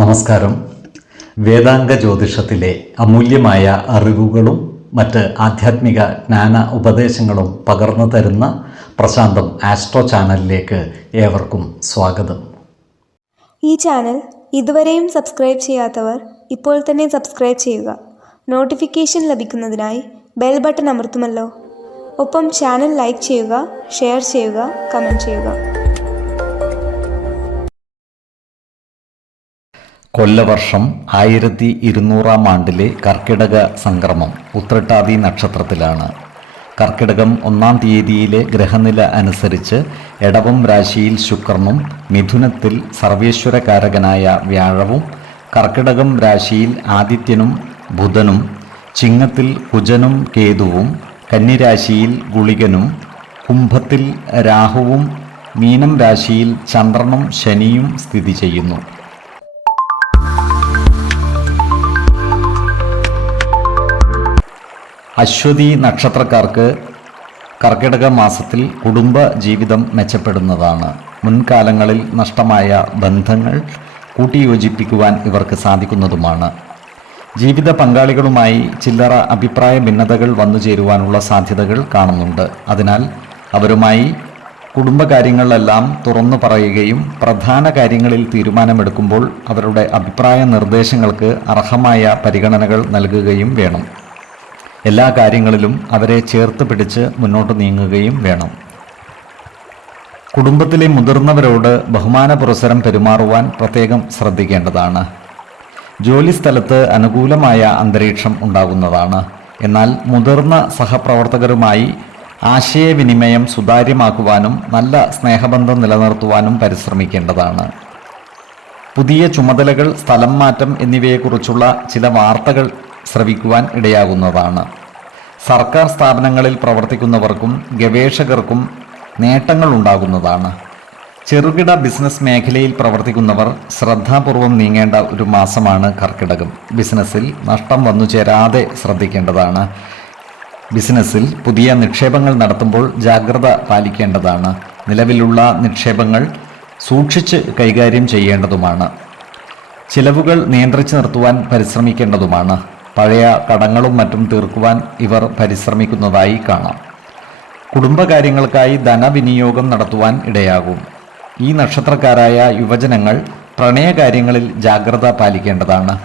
നമസ്കാരം. വേദാംഗ ജ്യോതിഷത്തിലെ അമൂല്യമായ അറിവുകളും മറ്റ് ആധ്യാത്മിക ജ്ഞാന ഉപദേശങ്ങളും പകർന്നു തരുന്ന പ്രശാന്തം ആസ്ട്രോ ചാനലിലേക്ക് ഏവർക്കും സ്വാഗതം. ഈ ചാനൽ ഇതുവരെയും സബ്സ്ക്രൈബ് ചെയ്യാത്തവർ ഇപ്പോൾ തന്നെ സബ്സ്ക്രൈബ് ചെയ്യുക. നോട്ടിഫിക്കേഷൻ ലഭിക്കുന്നതിനായി ബെൽ ബട്ടൺ അമർത്തുമല്ലോ. ഒപ്പം ചാനൽ ലൈക്ക് ചെയ്യുക, ഷെയർ ചെയ്യുക, കമൻറ്റ് ചെയ്യുക. കൊല്ലവർഷം 1200 ആണ്ടിലെ കർക്കിടക സംക്രമം ഉത്രട്ടാതി നക്ഷത്രത്തിലാണ്. കർക്കിടകം 1 തീയതിയിലെ ഗ്രഹനില അനുസരിച്ച് എടവം രാശിയിൽ ശുക്രനും മിഥുനത്തിൽ സർവേശ്വരകാരകനായ വ്യാഴവും, കർക്കിടകം രാശിയിൽ ആദിത്യനും ബുധനും, ചിങ്ങത്തിൽ കുജനും കേതുവും, കന്നിരാശിയിൽ ഗുളികനും, കുംഭത്തിൽ രാഹുവും, മീനം രാശിയിൽ ചന്ദ്രനും ശനിയും സ്ഥിതി ചെയ്യുന്നു. അശ്വതി നക്ഷത്രക്കാർക്ക് കർക്കിടക മാസത്തിൽ കുടുംബ ജീവിതം മെച്ചപ്പെടുന്നതാണ്. മുൻകാലങ്ങളിൽ നഷ്ടമായ ബന്ധങ്ങൾ കൂട്ടിയോജിപ്പിക്കുവാൻ ഇവർക്ക് സാധിക്കുന്നതുമാണ്. ജീവിത പങ്കാളികളുമായി ചില്ലറ അഭിപ്രായ ഭിന്നതകൾ വന്നു ചേരുവാനുള്ള സാധ്യതകൾ കാണുന്നുണ്ട്. അതിനാൽ അവരുമായി കുടുംബകാര്യങ്ങളെല്ലാം തുറന്നു പറയുകയും പ്രധാന കാര്യങ്ങളിൽ തീരുമാനമെടുക്കുമ്പോൾ അവരുടെ അഭിപ്രായ നിർദ്ദേശങ്ങൾക്ക് അർഹമായ പരിഗണനകൾ നൽകുകയും വേണം. എല്ലാ കാര്യങ്ങളിലും അവരെ ചേർത്ത് പിടിച്ച് മുന്നോട്ട് നീങ്ങുകയും വേണം. കുടുംബത്തിലെ മുതിർന്നവരോട് ബഹുമാന പുരസ്സരം പെരുമാറുവാൻ പ്രത്യേകം ശ്രദ്ധിക്കേണ്ടതാണ്. ജോലിസ്ഥലത്ത് അനുകൂലമായ അന്തരീക്ഷം ഉണ്ടാകുന്നതാണ്. എന്നാൽ മുതിർന്ന സഹപ്രവർത്തകരുമായി ആശയവിനിമയം സുതാര്യമാക്കുവാനും നല്ല സ്നേഹബന്ധം നിലനിർത്തുവാനും പരിശ്രമിക്കേണ്ടതാണ്. പുതിയ ചുമതലകൾ, സ്ഥലം മാറ്റം എന്നിവയെക്കുറിച്ചുള്ള ചില വാർത്തകൾ ശ്രവിക്കുവാൻ ഇടയാകുന്നതാണ്. സർക്കാർ സ്ഥാപനങ്ങളിൽ പ്രവർത്തിക്കുന്നവർക്കും ഗവേഷകർക്കും നേട്ടങ്ങൾ ഉണ്ടാകുന്നതാണ്. ചെറുകിട ബിസിനസ് മേഖലയിൽ പ്രവർത്തിക്കുന്നവർ ശ്രദ്ധാപൂർവം നീങ്ങേണ്ട ഒരു മാസമാണ് കർക്കിടകം. ബിസിനസ്സിൽ നഷ്ടം വന്നു ചേരാതെ ശ്രദ്ധിക്കേണ്ടതാണ്. ബിസിനസ്സിൽ പുതിയ നിക്ഷേപങ്ങൾ നടത്തുമ്പോൾ ജാഗ്രത പാലിക്കേണ്ടതാണ്. നിലവിലുള്ള നിക്ഷേപങ്ങൾ സൂക്ഷിച്ച് കൈകാര്യം ചെയ്യേണ്ടതുമാണ്. ചിലവുകൾ നിയന്ത്രിച്ചു നിർത്തുവാൻ പരിശ്രമിക്കേണ്ടതുമാണ്. പഴയ കടങ്ങളും മറ്റും തീർക്കുവാൻ ഇവർ പരിശ്രമിക്കുന്നതായി കാണാം. കുടുംബകാര്യങ്ങൾക്കായി ധനവിനിയോഗം നടത്തുവാൻ ഇടയാകും. ഈ നക്ഷത്രക്കാരായ യുവജനങ്ങൾ പ്രണയകാര്യങ്ങളിൽ ജാഗ്രത പാലിക്കേണ്ടതാണ്.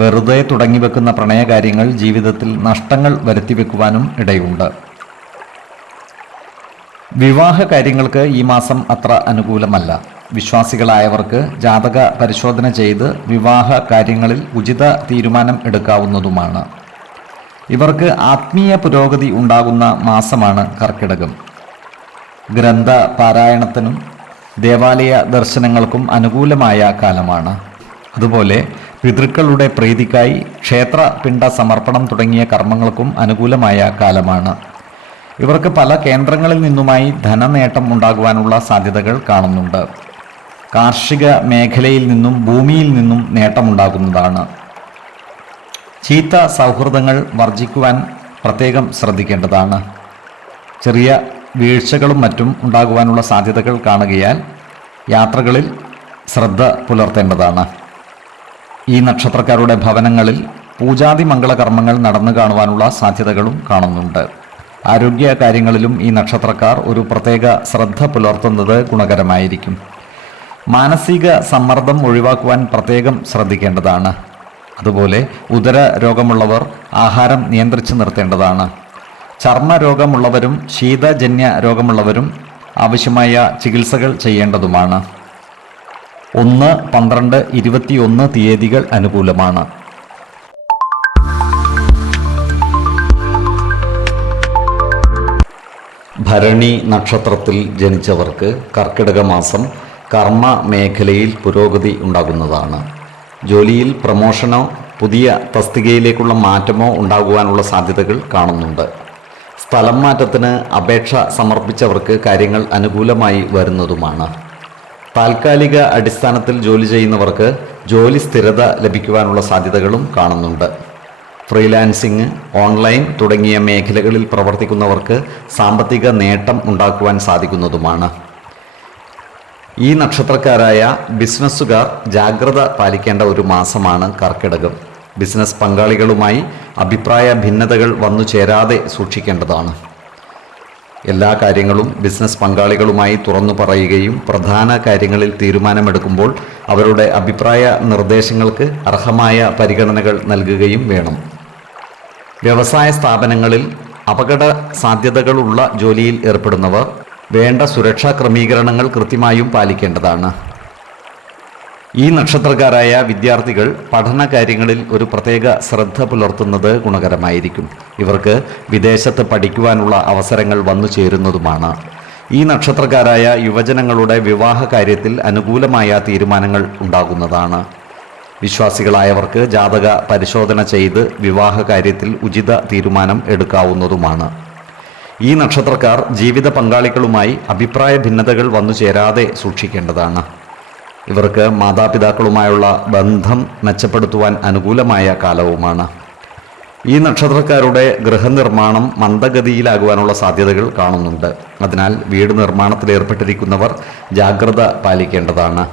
വെറുതെ തുടങ്ങിവെക്കുന്ന പ്രണയകാര്യങ്ങൾ ജീവിതത്തിൽ നഷ്ടങ്ങൾ വരുത്തിവെക്കുവാനും ഇടയുണ്ട്. വിവാഹ കാര്യങ്ങൾക്ക് ഈ മാസം അത്ര അനുകൂലമല്ല. വിശ്വാസികളായവർക്ക് ജാതക പരിശോധന ചെയ്ത് വിവാഹ കാര്യങ്ങളിൽ ഉചിത തീരുമാനം എടുക്കാവുന്നതുമാണ്. ഇവർക്ക് ആത്മീയ പുരോഗതി ഉണ്ടാകുന്ന മാസമാണ് കർക്കിടകം. ഗ്രന്ഥ പാരായണത്തിനും ദേവാലയ ദർശനങ്ങൾക്കും അനുകൂലമായ കാലമാണ്. അതുപോലെ പിതൃക്കളുടെ പ്രീതിക്കായി ക്ഷേത്ര പിണ്ഡ സമർപ്പണം തുടങ്ങിയ കർമ്മങ്ങൾക്കും അനുകൂലമായ കാലമാണ്. ഇവർക്ക് പല കേന്ദ്രങ്ങളിൽ നിന്നുമായി ധനനേട്ടം ഉണ്ടാകുവാനുള്ള സാധ്യതകൾ കാണുന്നുണ്ട്. കാർഷിക മേഖലയിൽ നിന്നും ഭൂമിയിൽ നിന്നും നേട്ടമുണ്ടാകുന്നതാണ്. ചീത്ത സൗഹൃദങ്ങൾ വർജിക്കുവാൻ പ്രത്യേകം ശ്രദ്ധിക്കേണ്ടതാണ്. ചെറിയ വീഴ്ചകളും മറ്റും ഉണ്ടാകുവാനുള്ള സാധ്യതകൾ കാണുകയാൽ യാത്രകളിൽ ശ്രദ്ധ പുലർത്തേണ്ടതാണ്. ഈ നക്ഷത്രക്കാരുടെ ഭവനങ്ങളിൽ പൂജാതി മംഗളകർമ്മങ്ങൾ നടന്നു കാണുവാനുള്ള സാധ്യതകളും കാണുന്നുണ്ട്. ആരോഗ്യ കാര്യങ്ങളിലും ഈ നക്ഷത്രക്കാർ ഒരു പ്രത്യേക ശ്രദ്ധ പുലർത്തുന്നത് ഗുണകരമായിരിക്കും. മാനസിക സമ്മർദ്ദം ഒഴിവാക്കുവാൻ പ്രത്യേകം ശ്രദ്ധിക്കേണ്ടതാണ്. അതുപോലെ ഉദര രോഗമുള്ളവർ ആഹാരം നിയന്ത്രിച്ച് നിർത്തേണ്ടതാണ്. ചർമ്മരോഗമുള്ളവരും ശീതജന്യ രോഗമുള്ളവരും ആവശ്യമായ ചികിത്സകൾ ചെയ്യേണ്ടതുമാണ്. 1, 12, 21 തീയതികൾ അനുകൂലമാണ്. ഭരണി നക്ഷത്രത്തിൽ ജനിച്ചവർക്ക് കർക്കിടക മാസം കർമ്മ മേഖലയിൽ പുരോഗതി ഉണ്ടാകുന്നതാണ്. ജോലിയിൽ പ്രമോഷനോ പുതിയ തസ്തികയിലേക്കുള്ള മാറ്റമോ ഉണ്ടാകുവാനുള്ള സാധ്യതകൾ കാണുന്നുണ്ട്. സ്ഥലം മാറ്റത്തിന് അപേക്ഷ സമർപ്പിച്ചവർക്ക് കാര്യങ്ങൾ അനുകൂലമായി വരുന്നതുമാണ്. താൽക്കാലിക അടിസ്ഥാനത്തിൽ ജോലി ചെയ്യുന്നവർക്ക് ജോലി സ്ഥിരത ലഭിക്കുവാനുള്ള സാധ്യതകളും കാണുന്നുണ്ട്. ഫ്രീലാൻസിങ്, ഓൺലൈൻ തുടങ്ങിയ മേഖലകളിൽ പ്രവർത്തിക്കുന്നവർക്ക് സാമ്പത്തിക നേട്ടം ഉണ്ടാക്കുവാൻ സാധിക്കുന്നതുമാണ്. ഈ നക്ഷത്രക്കാരായ ബിസിനസ്സുകാർ ജാഗ്രത പാലിക്കേണ്ട ഒരു മാസമാണ് കർക്കിടകം. ബിസിനസ് പങ്കാളികളുമായി അഭിപ്രായ ഭിന്നതകൾ വന്നു ചേരാതെ സൂക്ഷിക്കേണ്ടതാണ്. എല്ലാ കാര്യങ്ങളും ബിസിനസ് പങ്കാളികളുമായി തുറന്നു പറയുകയും പ്രധാന കാര്യങ്ങളിൽ തീരുമാനമെടുക്കുമ്പോൾ അവരുടെ അഭിപ്രായ നിർദ്ദേശങ്ങൾക്ക് അർഹമായ പരിഗണനകൾ നൽകുകയും വേണം. വ്യവസായ സ്ഥാപനങ്ങളിൽ അപകട സാധ്യതകളുള്ള ജോലിയിൽ ഏർപ്പെടുന്നവർ വേണ്ട സുരക്ഷാ ക്രമീകരണങ്ങൾ കൃത്യമായും പാലിക്കേണ്ടതാണ്. ഈ നക്ഷത്രക്കാരായ വിദ്യാർത്ഥികൾ പഠന കാര്യങ്ങളിൽ ഒരു പ്രത്യേക ശ്രദ്ധ പുലർത്തുന്നത് ഗുണകരമായിരിക്കും. ഇവർക്ക് വിദേശത്ത് പഠിക്കുവാനുള്ള അവസരങ്ങൾ വന്നു ചേരുന്നതുമാണ്. ഈ നക്ഷത്രക്കാരായ യുവജനങ്ങളുടെ വിവാഹ കാര്യത്തിൽ അനുകൂലമായ തീരുമാനങ്ങൾ ഉണ്ടാകുന്നതാണ്. വിശ്വാസികളായവർക്ക് ജാതക പരിശോധന ചെയ്ത് വിവാഹ കാര്യത്തിൽ ഉചിത തീരുമാനം എടുക്കാവുന്നതുമാണ്. ഈ നക്ഷത്രക്കാർ ജീവിത പങ്കാളികളുമായി അഭിപ്രായ ഭിന്നതകൾ വന്നു ചേരാതെ സൂക്ഷിക്കേണ്ടതാണ്. ഇവർക്ക് മാതാപിതാക്കളുമായുള്ള ബന്ധം മെച്ചപ്പെടുത്തുവാൻ അനുകൂലമായ കാലവുമാണ്. ഈ നക്ഷത്രക്കാരുടെ ഗൃഹനിർമ്മാണം മന്ദഗതിയിലാകുവാനുള്ള സാധ്യതകൾ കാണുന്നുണ്ട്. അതിനാൽ വീട് നിർമ്മാണത്തിലേർപ്പെട്ടിരിക്കുന്നവർ ജാഗ്രത പാലിക്കേണ്ടതാണ്.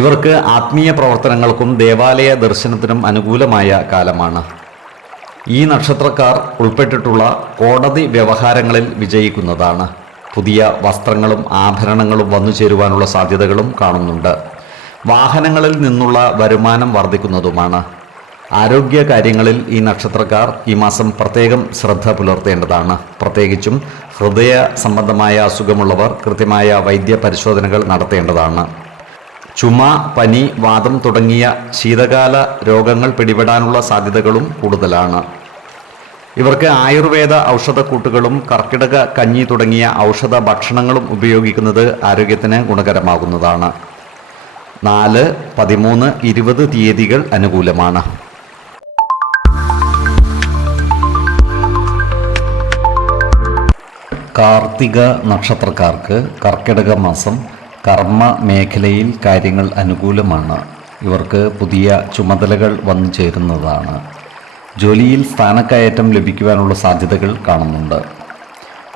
ഇവർക്ക് ആത്മീയ പ്രവർത്തനങ്ങൾക്കും ദേവാലയ ദർശനത്തിനും അനുകൂലമായ കാലമാണ്. ഈ നക്ഷത്രക്കാർ ഉൾപ്പെട്ടിട്ടുള്ള കോടതി വ്യവഹാരങ്ങളിൽ വിജയിക്കുന്നതാണ്. പുതിയ വസ്ത്രങ്ങളും ആഭരണങ്ങളും വന്നു ചേരുവാനുള്ള സാധ്യതകളും കാണുന്നുണ്ട്. വാഹനങ്ങളിൽ നിന്നുള്ള വരുമാനം വർദ്ധിക്കുന്നതുമാണ്. ആരോഗ്യ കാര്യങ്ങളിൽ ഈ നക്ഷത്രക്കാർ ഈ മാസം പ്രത്യേകം ശ്രദ്ധ പുലർത്തേണ്ടതാണ്. പ്രത്യേകിച്ചും ഹൃദയ സംബന്ധമായ അസുഖമുള്ളവർ കൃത്യമായ വൈദ്യ പരിശോധനകൾ നടത്തേണ്ടതാണ്. ചുമ, പനി, വാതം തുടങ്ങിയ ശീതകാല രോഗങ്ങൾ പിടിപെടാനുള്ള സാധ്യതകളും കൂടുതലാണ്. ഇവർക്ക് ആയുർവേദ ഔഷധക്കൂട്ടുകളും കർക്കിടക കഞ്ഞി തുടങ്ങിയ ഔഷധ ഭക്ഷണങ്ങളും ഉപയോഗിക്കുന്നത് ആരോഗ്യത്തിന് ഗുണകരമാകുന്നതാണ്. 4, 13, 20 തീയതികൾ അനുകൂലമാണ്. കാർത്തിക നക്ഷത്രക്കാർക്ക് കർക്കിടക മാസം കർമ്മ മേഖലയിൽ കാര്യങ്ങൾ അനുകൂലമാണ്. ഇവർക്ക് പുതിയ ചുമതലകൾ വന്നു ചേരുന്നതാണ്. ജോലിയിൽ സ്ഥാനക്കയറ്റം ലഭിക്കുവാനുള്ള സാധ്യതകൾ കാണുന്നുണ്ട്.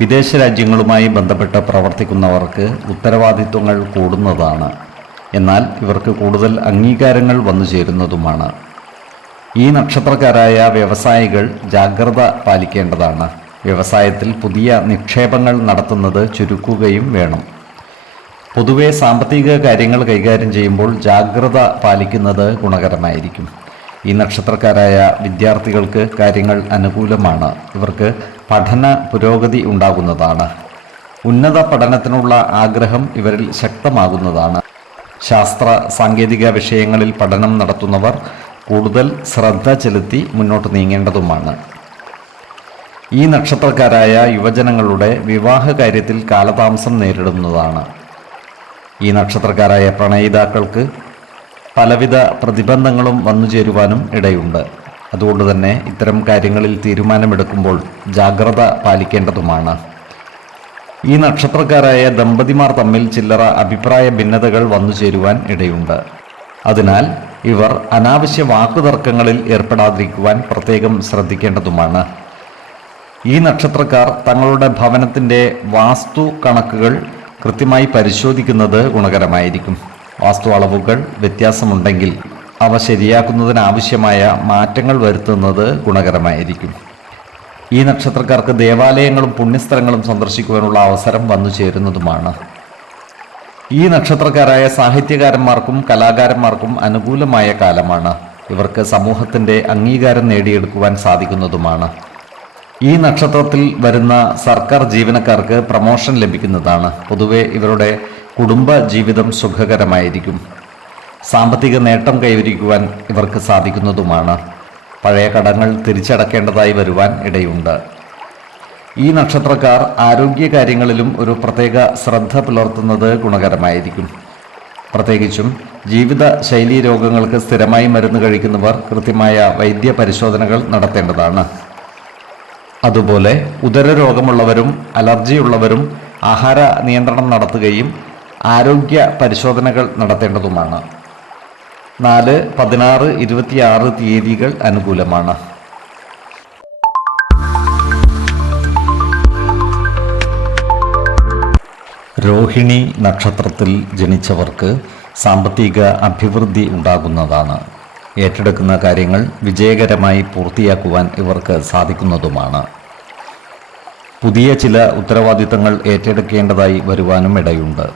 വിദേശ രാജ്യങ്ങളുമായി ബന്ധപ്പെട്ട് പ്രവർത്തിക്കുന്നവർക്ക് ഉത്തരവാദിത്വങ്ങൾ കൂടുന്നതാണ്. എന്നാൽ ഇവർക്ക് കൂടുതൽ അംഗീകാരങ്ങൾ വന്നു ചേരുന്നതുമാണ്. ഈ നക്ഷത്രക്കാരായ വ്യവസായികൾ ജാഗ്രത പാലിക്കേണ്ടതാണ്. വ്യവസായത്തിൽ പുതിയ നിക്ഷേപങ്ങൾ നടത്തുന്നത് ചുരുക്കുകയും വേണം. പൊതുവെ സാമ്പത്തിക കാര്യങ്ങൾ കൈകാര്യം ചെയ്യുമ്പോൾ ജാഗ്രത പാലിക്കുന്നത് ഗുണകരമായിരിക്കും. ഈ നക്ഷത്രക്കാരായ വിദ്യാർത്ഥികൾക്ക് കാര്യങ്ങൾ അനുകൂലമാണ്. ഇവർക്ക് പഠന പുരോഗതി ഉണ്ടാകുന്നതാണ്. ഉന്നത പഠനത്തിനുള്ള ആഗ്രഹം ഇവരിൽ ശക്തമാകുന്നതാണ്. ശാസ്ത്ര സാങ്കേതിക വിഷയങ്ങളിൽ പഠനം നടത്തുന്നവർ കൂടുതൽ ശ്രദ്ധ ചെലുത്തി മുന്നോട്ട് നീങ്ങേണ്ടതുമാണ്. ഈ നക്ഷത്രക്കാരായ യുവജനങ്ങളുടെ വിവാഹ കാര്യത്തിൽ കാലതാമസം നേരിടുന്നതാണ്. ഈ നക്ഷത്രക്കാരായ പ്രണയിതാക്കൾക്ക് പലവിധ പ്രതിബന്ധങ്ങളും വന്നു ചേരുവാനും ഇടയുണ്ട്. അതുകൊണ്ട് തന്നെ ഇത്തരം കാര്യങ്ങളിൽ തീരുമാനമെടുക്കുമ്പോൾ ജാഗ്രത പാലിക്കേണ്ടതുമാണ്. ഈ നക്ഷത്രക്കാരായ ദമ്പതിമാർ തമ്മിൽ ചില്ലറ അഭിപ്രായ ഭിന്നതകൾ വന്നു ചേരുവാൻ ഇടയുണ്ട്. അതിനാൽ ഇവർ അനാവശ്യ വാക്കുതർക്കങ്ങളിൽ ഏർപ്പെടാതിരിക്കുവാൻ പ്രത്യേകം ശ്രദ്ധിക്കേണ്ടതുമാണ്. ഈ നക്ഷത്രക്കാർ തങ്ങളുടെ ഭവനത്തിൻ്റെ വാസ്തു കണക്കുകൾ കൃത്യമായി പരിശോധിക്കുന്നത് ഗുണകരമായിരിക്കും. വാസ്തു അളവുകൾ വ്യത്യാസമുണ്ടെങ്കിൽ അവ ശരിയാക്കുന്നതിനാവശ്യമായ മാറ്റങ്ങൾ വരുത്തുന്നത് ഗുണകരമായിരിക്കും. ഈ നക്ഷത്രക്കാർക്ക് ദേവാലയങ്ങളും പുണ്യസ്ഥലങ്ങളും സന്ദർശിക്കുവാനുള്ള അവസരം വന്നു ചേരുന്നതുമാണ്. ഈ നക്ഷത്രക്കാരായ സാഹിത്യകാരന്മാർക്കും കലാകാരന്മാർക്കും അനുകൂലമായ കാലമാണ്. ഇവർക്ക് സമൂഹത്തിൻ്റെ അംഗീകാരം നേടിയെടുക്കുവാൻ സാധിക്കുന്നതുമാണ്. ഈ നക്ഷത്രത്തിൽ വരുന്ന സർക്കാർ ജീവനക്കാർക്ക് പ്രമോഷൻ ലഭിക്കുന്നതാണ്. പൊതുവെ ഇവരുടെ കുടുംബ ജീവിതം സുഖകരമായിരിക്കും. സാമ്പത്തിക നേട്ടം കൈവരിക്കുവാൻ ഇവർക്ക് സാധിക്കുന്നതുമാണ്. പഴയ കടങ്ങൾ തിരിച്ചടക്കേണ്ടതായി വരുവാൻ ഇടയുണ്ട്. ഈ നക്ഷത്രക്കാർ ആരോഗ്യകാര്യങ്ങളിലും ഒരു പ്രത്യേക ശ്രദ്ധ പുലർത്തുന്നത് ഗുണകരമായിരിക്കും. പ്രത്യേകിച്ചും ജീവിത ശൈലീ രോഗങ്ങൾക്ക് സ്ഥിരമായി മരുന്ന് കഴിക്കുന്നവർ കൃത്യമായ വൈദ്യ പരിശോധനകൾ നടത്തേണ്ടതാണ്. അതുപോലെ ഉദരരോഗമുള്ളവരും അലർജിയുള്ളവരും ആഹാര നിയന്ത്രണം നടത്തുകയും ആരോഗ്യ പരിശോധനകൾ നടത്തേണ്ടതുമാണ്. 4, 16, 26 തീയതികൾ അനുകൂലമാണ്. രോഹിണി നക്ഷത്രത്തിൽ ജനിച്ചവർക്ക് സാമ്പത്തിക അഭിവൃദ്ധി ഉണ്ടാകുന്നതാണ്. ഏറ്റെടുക്കുന്ന കാര്യങ്ങൾ വിജയകരമായി പൂർത്തിയാക്കുവാൻ ഇവർക്ക് സാധിക്കുന്നതുമാണ്. പുതിയ ചില ഉത്തരവാദിത്തങ്ങൾ ഏറ്റെടുക്കേണ്ടതായി വരുവാനും ഇടയുണ്ട്.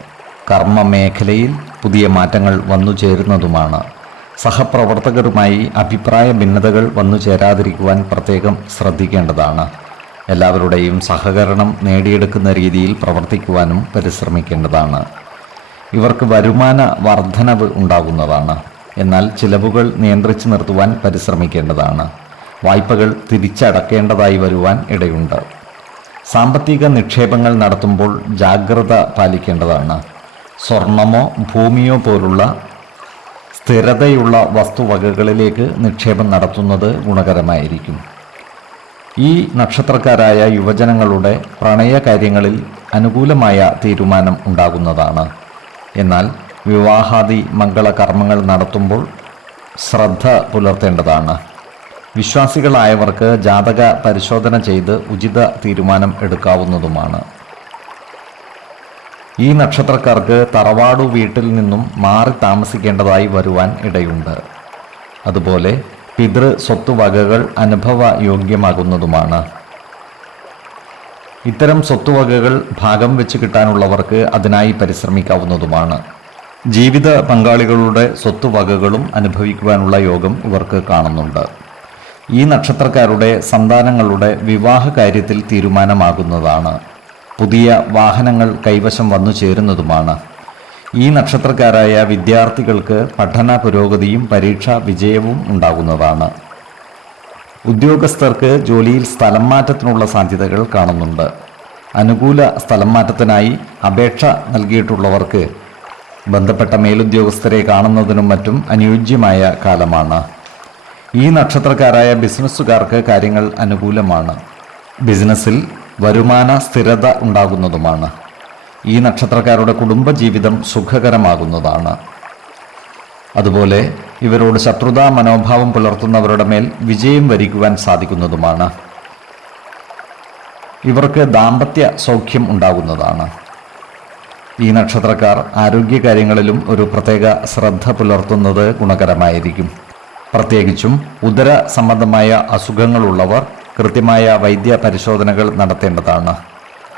കർമ്മ മേഖലയിൽ പുതിയ മാറ്റങ്ങൾ വന്നു ചേരുന്നതുമാണ്. സഹപ്രവർത്തകരുമായി അഭിപ്രായ ഭിന്നതകൾ വന്നു ചേരാതിരിക്കുവാൻ പ്രത്യേകം ശ്രദ്ധിക്കേണ്ടതാണ്. എല്ലാവരുടെയും സഹകരണം നേടിയെടുക്കുന്ന രീതിയിൽ പ്രവർത്തിക്കുവാനും പരിശ്രമിക്കേണ്ടതാണ്. ഇവർക്ക് വരുമാന വർധനവ് ഉണ്ടാകുന്നതാണ്. എന്നാൽ ചിലവുകൾ നിയന്ത്രിച്ചു നിർത്തുവാൻ പരിശ്രമിക്കേണ്ടതാണ്. വായ്പകൾ തിരിച്ചടക്കേണ്ടതായി വരുവാൻ ഇടയുണ്ട്. സാമ്പത്തിക നിക്ഷേപങ്ങൾ നടത്തുമ്പോൾ ജാഗ്രത പാലിക്കേണ്ടതാണ്. സ്വർണമോ ഭൂമിയോ പോലുള്ള സ്ഥിരതയുള്ള വസ്തുവകകളിലേക്ക് നിക്ഷേപം നടത്തുന്നത് ഗുണകരമായിരിക്കും. ഈ നക്ഷത്രക്കാരായ യുവജനങ്ങളുടെ പ്രണയകാര്യങ്ങളിൽ അനുകൂലമായ തീരുമാനം ഉണ്ടാകുന്നതാണ്. എന്നാൽ വിവാഹാദി മംഗളകർമ്മങ്ങൾ നടത്തുമ്പോൾ ശ്രദ്ധ പുലർത്തേണ്ടതാണ്. വിശ്വാസികളായവർക്ക് ജാതക പരിശോധന ചെയ്ത് ഉചിത തീരുമാനം എടുക്കാവുന്നതുമാണ്. ഈ നക്ഷത്രക്കാർക്ക് തറവാടു വീട്ടിൽ നിന്നും മാറി താമസിക്കേണ്ടതായി വരുവാൻ ഇടയുണ്ട്. അതുപോലെ പിതൃ സ്വത്തുവകകൾ അനുഭവ യോഗ്യമാകുന്നതുമാണ്. ഇത്തരം സ്വത്തുവകകൾ ഭാഗം വെച്ച് കിട്ടാനുള്ളവർക്ക് അതിനായി പരിശ്രമിക്കാവുന്നതുമാണ്. ജീവിത പങ്കാളികളുടെ സ്വത്തുവകകളും അനുഭവിക്കുവാനുള്ള യോഗം ഇവർക്ക് കാണുന്നുണ്ട്. ഈ നക്ഷത്രക്കാരുടെ സന്താനങ്ങളുടെ വിവാഹ കാര്യത്തിൽ തീരുമാനമാകുന്നതാണ്. പുതിയ വാഹനങ്ങൾ കൈവശം വന്നു ചേരുന്നതുമാണ്. ഈ നക്ഷത്രക്കാരായ വിദ്യാർത്ഥികൾക്ക് പഠന പുരോഗതിയും പരീക്ഷാ വിജയവും ഉണ്ടാകുന്നതാണ്. ഉദ്യോഗസ്ഥർക്ക് ജോലിയിൽ സ്ഥലം മാറ്റത്തിനുള്ള സാധ്യതകൾ കാണുന്നുണ്ട്. അനുകൂല സ്ഥലം മാറ്റത്തിനായി അപേക്ഷ നൽകിയിട്ടുള്ളവർക്ക് ബന്ധപ്പെട്ട മേലുദ്യോഗസ്ഥരെ കാണുന്നതിനും മറ്റും അനുയോജ്യമായ കാലമാണ്. ഈ നക്ഷത്രക്കാരായ ബിസിനസ്സുകാർക്ക് കാര്യങ്ങൾ അനുകൂലമാണ്. ബിസിനസ്സിൽ വരുമാന സ്ഥിരത ഉണ്ടാകുന്നതുമാണ്. ഈ നക്ഷത്രക്കാരുടെ കുടുംബജീവിതം സുഖകരമാകുന്നതാണ്. അതുപോലെ ഇവരോട് ശത്രുതാ മനോഭാവം പുലർത്തുന്നവരുടെ മേൽ വിജയം വരിക്കുവാൻ സാധിക്കുന്നതുമാണ്. ഇവർക്ക് ദാമ്പത്യ സൗഖ്യം ഉണ്ടാകുന്നതാണ്. ഈ നക്ഷത്രക്കാർ ആരോഗ്യകാര്യങ്ങളിലും ഒരു പ്രത്യേക ശ്രദ്ധ പുലർത്തുന്നത് ഗുണകരമായിരിക്കും. പ്രത്യേകിച്ചും ഉദര സംബന്ധമായ അസുഖങ്ങളുള്ളവർ കൃത്യമായ വൈദ്യ പരിശോധനകൾ നടത്തേണ്ടതാണ്.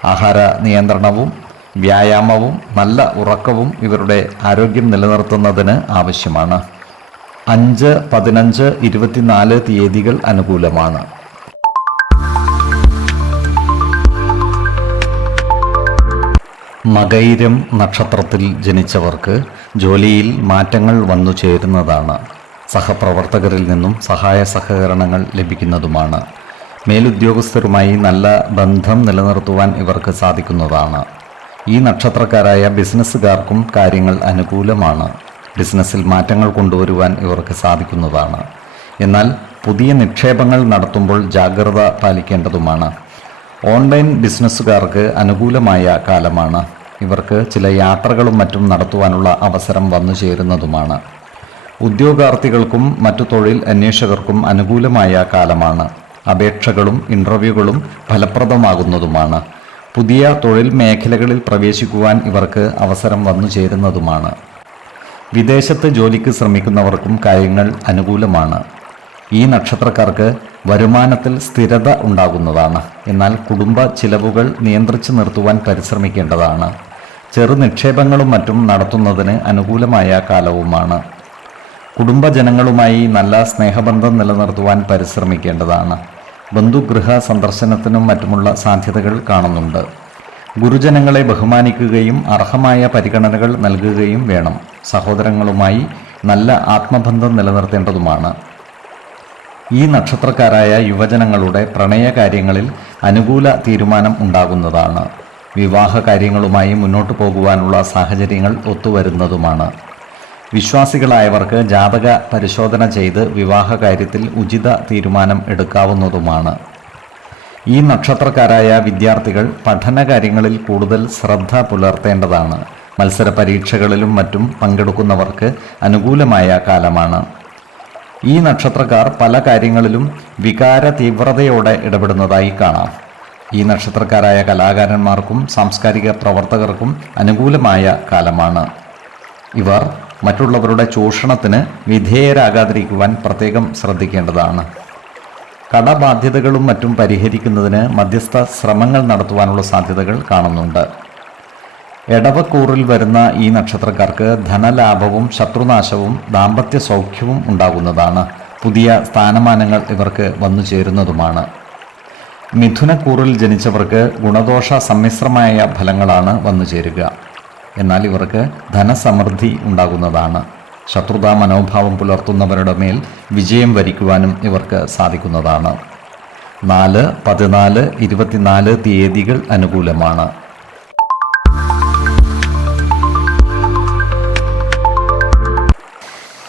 ആഹാര നിയന്ത്രണവും വ്യായാമവും നല്ല ഉറക്കവും ഇവരുടെ ആരോഗ്യം നിലനിർത്തുന്നതിന് ആവശ്യമാണ്. 5, 15, 24 തീയതികൾ അനുകൂലമാണ്. മകയിരം നക്ഷത്രത്തിൽ ജനിച്ചവർക്ക് ജോലിയിൽ മാറ്റങ്ങൾ വന്നു ചേരുന്നതാണ്. സഹപ്രവർത്തകരിൽ നിന്നും സഹായ സഹകരണങ്ങൾ ലഭിക്കുന്നതുമാണ്. മേലുദ്യോഗസ്ഥരുമായി നല്ല ബന്ധം നിലനിർത്തുവാൻ ഇവർക്ക് സാധിക്കുന്നതാണ്. ഈ നക്ഷത്രക്കാരായ ബിസിനസ്സുകാർക്കും കാര്യങ്ങൾ അനുകൂലമാണ്. ബിസിനസ്സിൽ മാറ്റങ്ങൾ കൊണ്ടുവരുവാൻ ഇവർക്ക് സാധിക്കുന്നതാണ്. എന്നാൽ പുതിയ നിക്ഷേപങ്ങൾ നടത്തുമ്പോൾ ജാഗ്രത പാലിക്കേണ്ടതുമാണ്. ഓൺലൈൻ ബിസിനസ്സുകാർക്ക് അനുകൂലമായ കാലമാണ്. ഇവർക്ക് ചില യാത്രകളും മറ്റും നടത്തുവാനുള്ള അവസരം വന്നു ചേരുന്നതുമാണ്. ഉദ്യോഗാർത്ഥികൾക്കും മറ്റു തൊഴിൽ അന്വേഷകർക്കും അനുകൂലമായ കാലമാണ്. അപേക്ഷകളും ഇൻ്റർവ്യൂകളും ഫലപ്രദമാകുന്നതുമാണ്. പുതിയ തൊഴിൽ മേഖലകളിൽ പ്രവേശിക്കുവാൻ ഇവർക്ക് അവസരം വന്നു ചേരുന്നതുമാണ്. വിദേശത്ത് ജോലിക്ക് ശ്രമിക്കുന്നവർക്കും കാര്യങ്ങൾ അനുകൂലമാണ്. ഈ നക്ഷത്രക്കാർക്ക് വരുമാനത്തിൽ സ്ഥിരത ഉണ്ടാകുന്നതാണ്. എന്നാൽ കുടുംബ ചിലവുകൾ നിയന്ത്രിച്ചു നിർത്തുവാൻ പരിശ്രമിക്കേണ്ടതാണ്. ചെറു നിക്ഷേപങ്ങളും മറ്റും നടത്തുന്നതിന് അനുകൂലമായ കാലവുമാണ്. കുടുംബജനങ്ങളുമായി നല്ല സ്നേഹബന്ധം നിലനിർത്തുവാൻ പരിശ്രമിക്കേണ്ടതാണ്. ബന്ധുഗൃഹ സന്ദർശനത്തിനും മറ്റുമുള്ള സാധ്യതകൾ കാണുന്നുണ്ട്. ഗുരുജനങ്ങളെ ബഹുമാനിക്കുകയും അർഹമായ പരിഗണനകൾ നൽകുകയും വേണം. സഹോദരങ്ങളുമായി നല്ല ആത്മബന്ധം നിലനിർത്തേണ്ടതുമാണ്. ഈ നക്ഷത്രക്കാരായ യുവജനങ്ങളുടെ പ്രണയകാര്യങ്ങളിൽ അനുകൂല തീരുമാനം ഉണ്ടാകുന്നതാണ്. വിവാഹ കാര്യങ്ങളുമായി മുന്നോട്ടു പോകുവാനുള്ള സാഹചര്യങ്ങൾ ഒത്തുവരുന്നതുമാണ്. വിശ്വാസികളായവർക്ക് ജാതക പരിശോധന ചെയ്ത് വിവാഹ കാര്യത്തിൽ ഉചിത തീരുമാനം എടുക്കാവുന്നതുമാണ്. ഈ നക്ഷത്രക്കാരായ വിദ്യാർത്ഥികൾ പഠനകാര്യങ്ങളിൽ കൂടുതൽ ശ്രദ്ധ പുലർത്തേണ്ടതാണ്. മത്സര പരീക്ഷകളിലും മറ്റും പങ്കെടുക്കുന്നവർക്ക് അനുകൂലമായ കാലമാണ്. ഈ നക്ഷത്രക്കാർ പല കാര്യങ്ങളിലും വികാര തീവ്രതയോടെ ഇടപെടുന്നതായി കാണാം. ഈ നക്ഷത്രക്കാരായ കലാകാരന്മാർക്കും സാംസ്കാരിക പ്രവർത്തകർക്കും അനുകൂലമായ കാലമാണ്. ഇവർ മറ്റുള്ളവരുടെ ചൂഷണത്തിന് വിധേയരാകാതിരിക്കുവാൻ പ്രത്യേകം ശ്രദ്ധിക്കേണ്ടതാണ്. കടബാധ്യതകളും മറ്റും പരിഹരിക്കുന്നതിന് മധ്യസ്ഥ ശ്രമങ്ങൾ നടത്തുവാനുള്ള സാധ്യതകൾ കാണുന്നുണ്ട്. എടവക്കൂറിൽ വരുന്ന ഈ നക്ഷത്രക്കാർക്ക് ധനലാഭവും ശത്രുനാശവും ദാമ്പത്യ സൗഖ്യവും ഉണ്ടാകുന്നതാണ്. പുതിയ സ്ഥാനമാനങ്ങൾ ഇവർക്ക് വന്നു ചേരുന്നതുമാണ്. മിഥുനക്കൂറിൽ ജനിച്ചവർക്ക് ഗുണദോഷ സമ്മിശ്രമായ ഫലങ്ങളാണ് വന്നു ചേരുക. എന്നാൽ ഇവർക്ക് ധനസമൃദ്ധി ഉണ്ടാകുന്നതാണ്. ശത്രുതാ മനോഭാവം പുലർത്തുന്നവരുടെ മേൽ വിജയം വരിക്കുവാനും ഇവർക്ക് സാധിക്കുന്നതാണ്. 4, 14, 24 തീയതികൾ അനുകൂലമാണ്.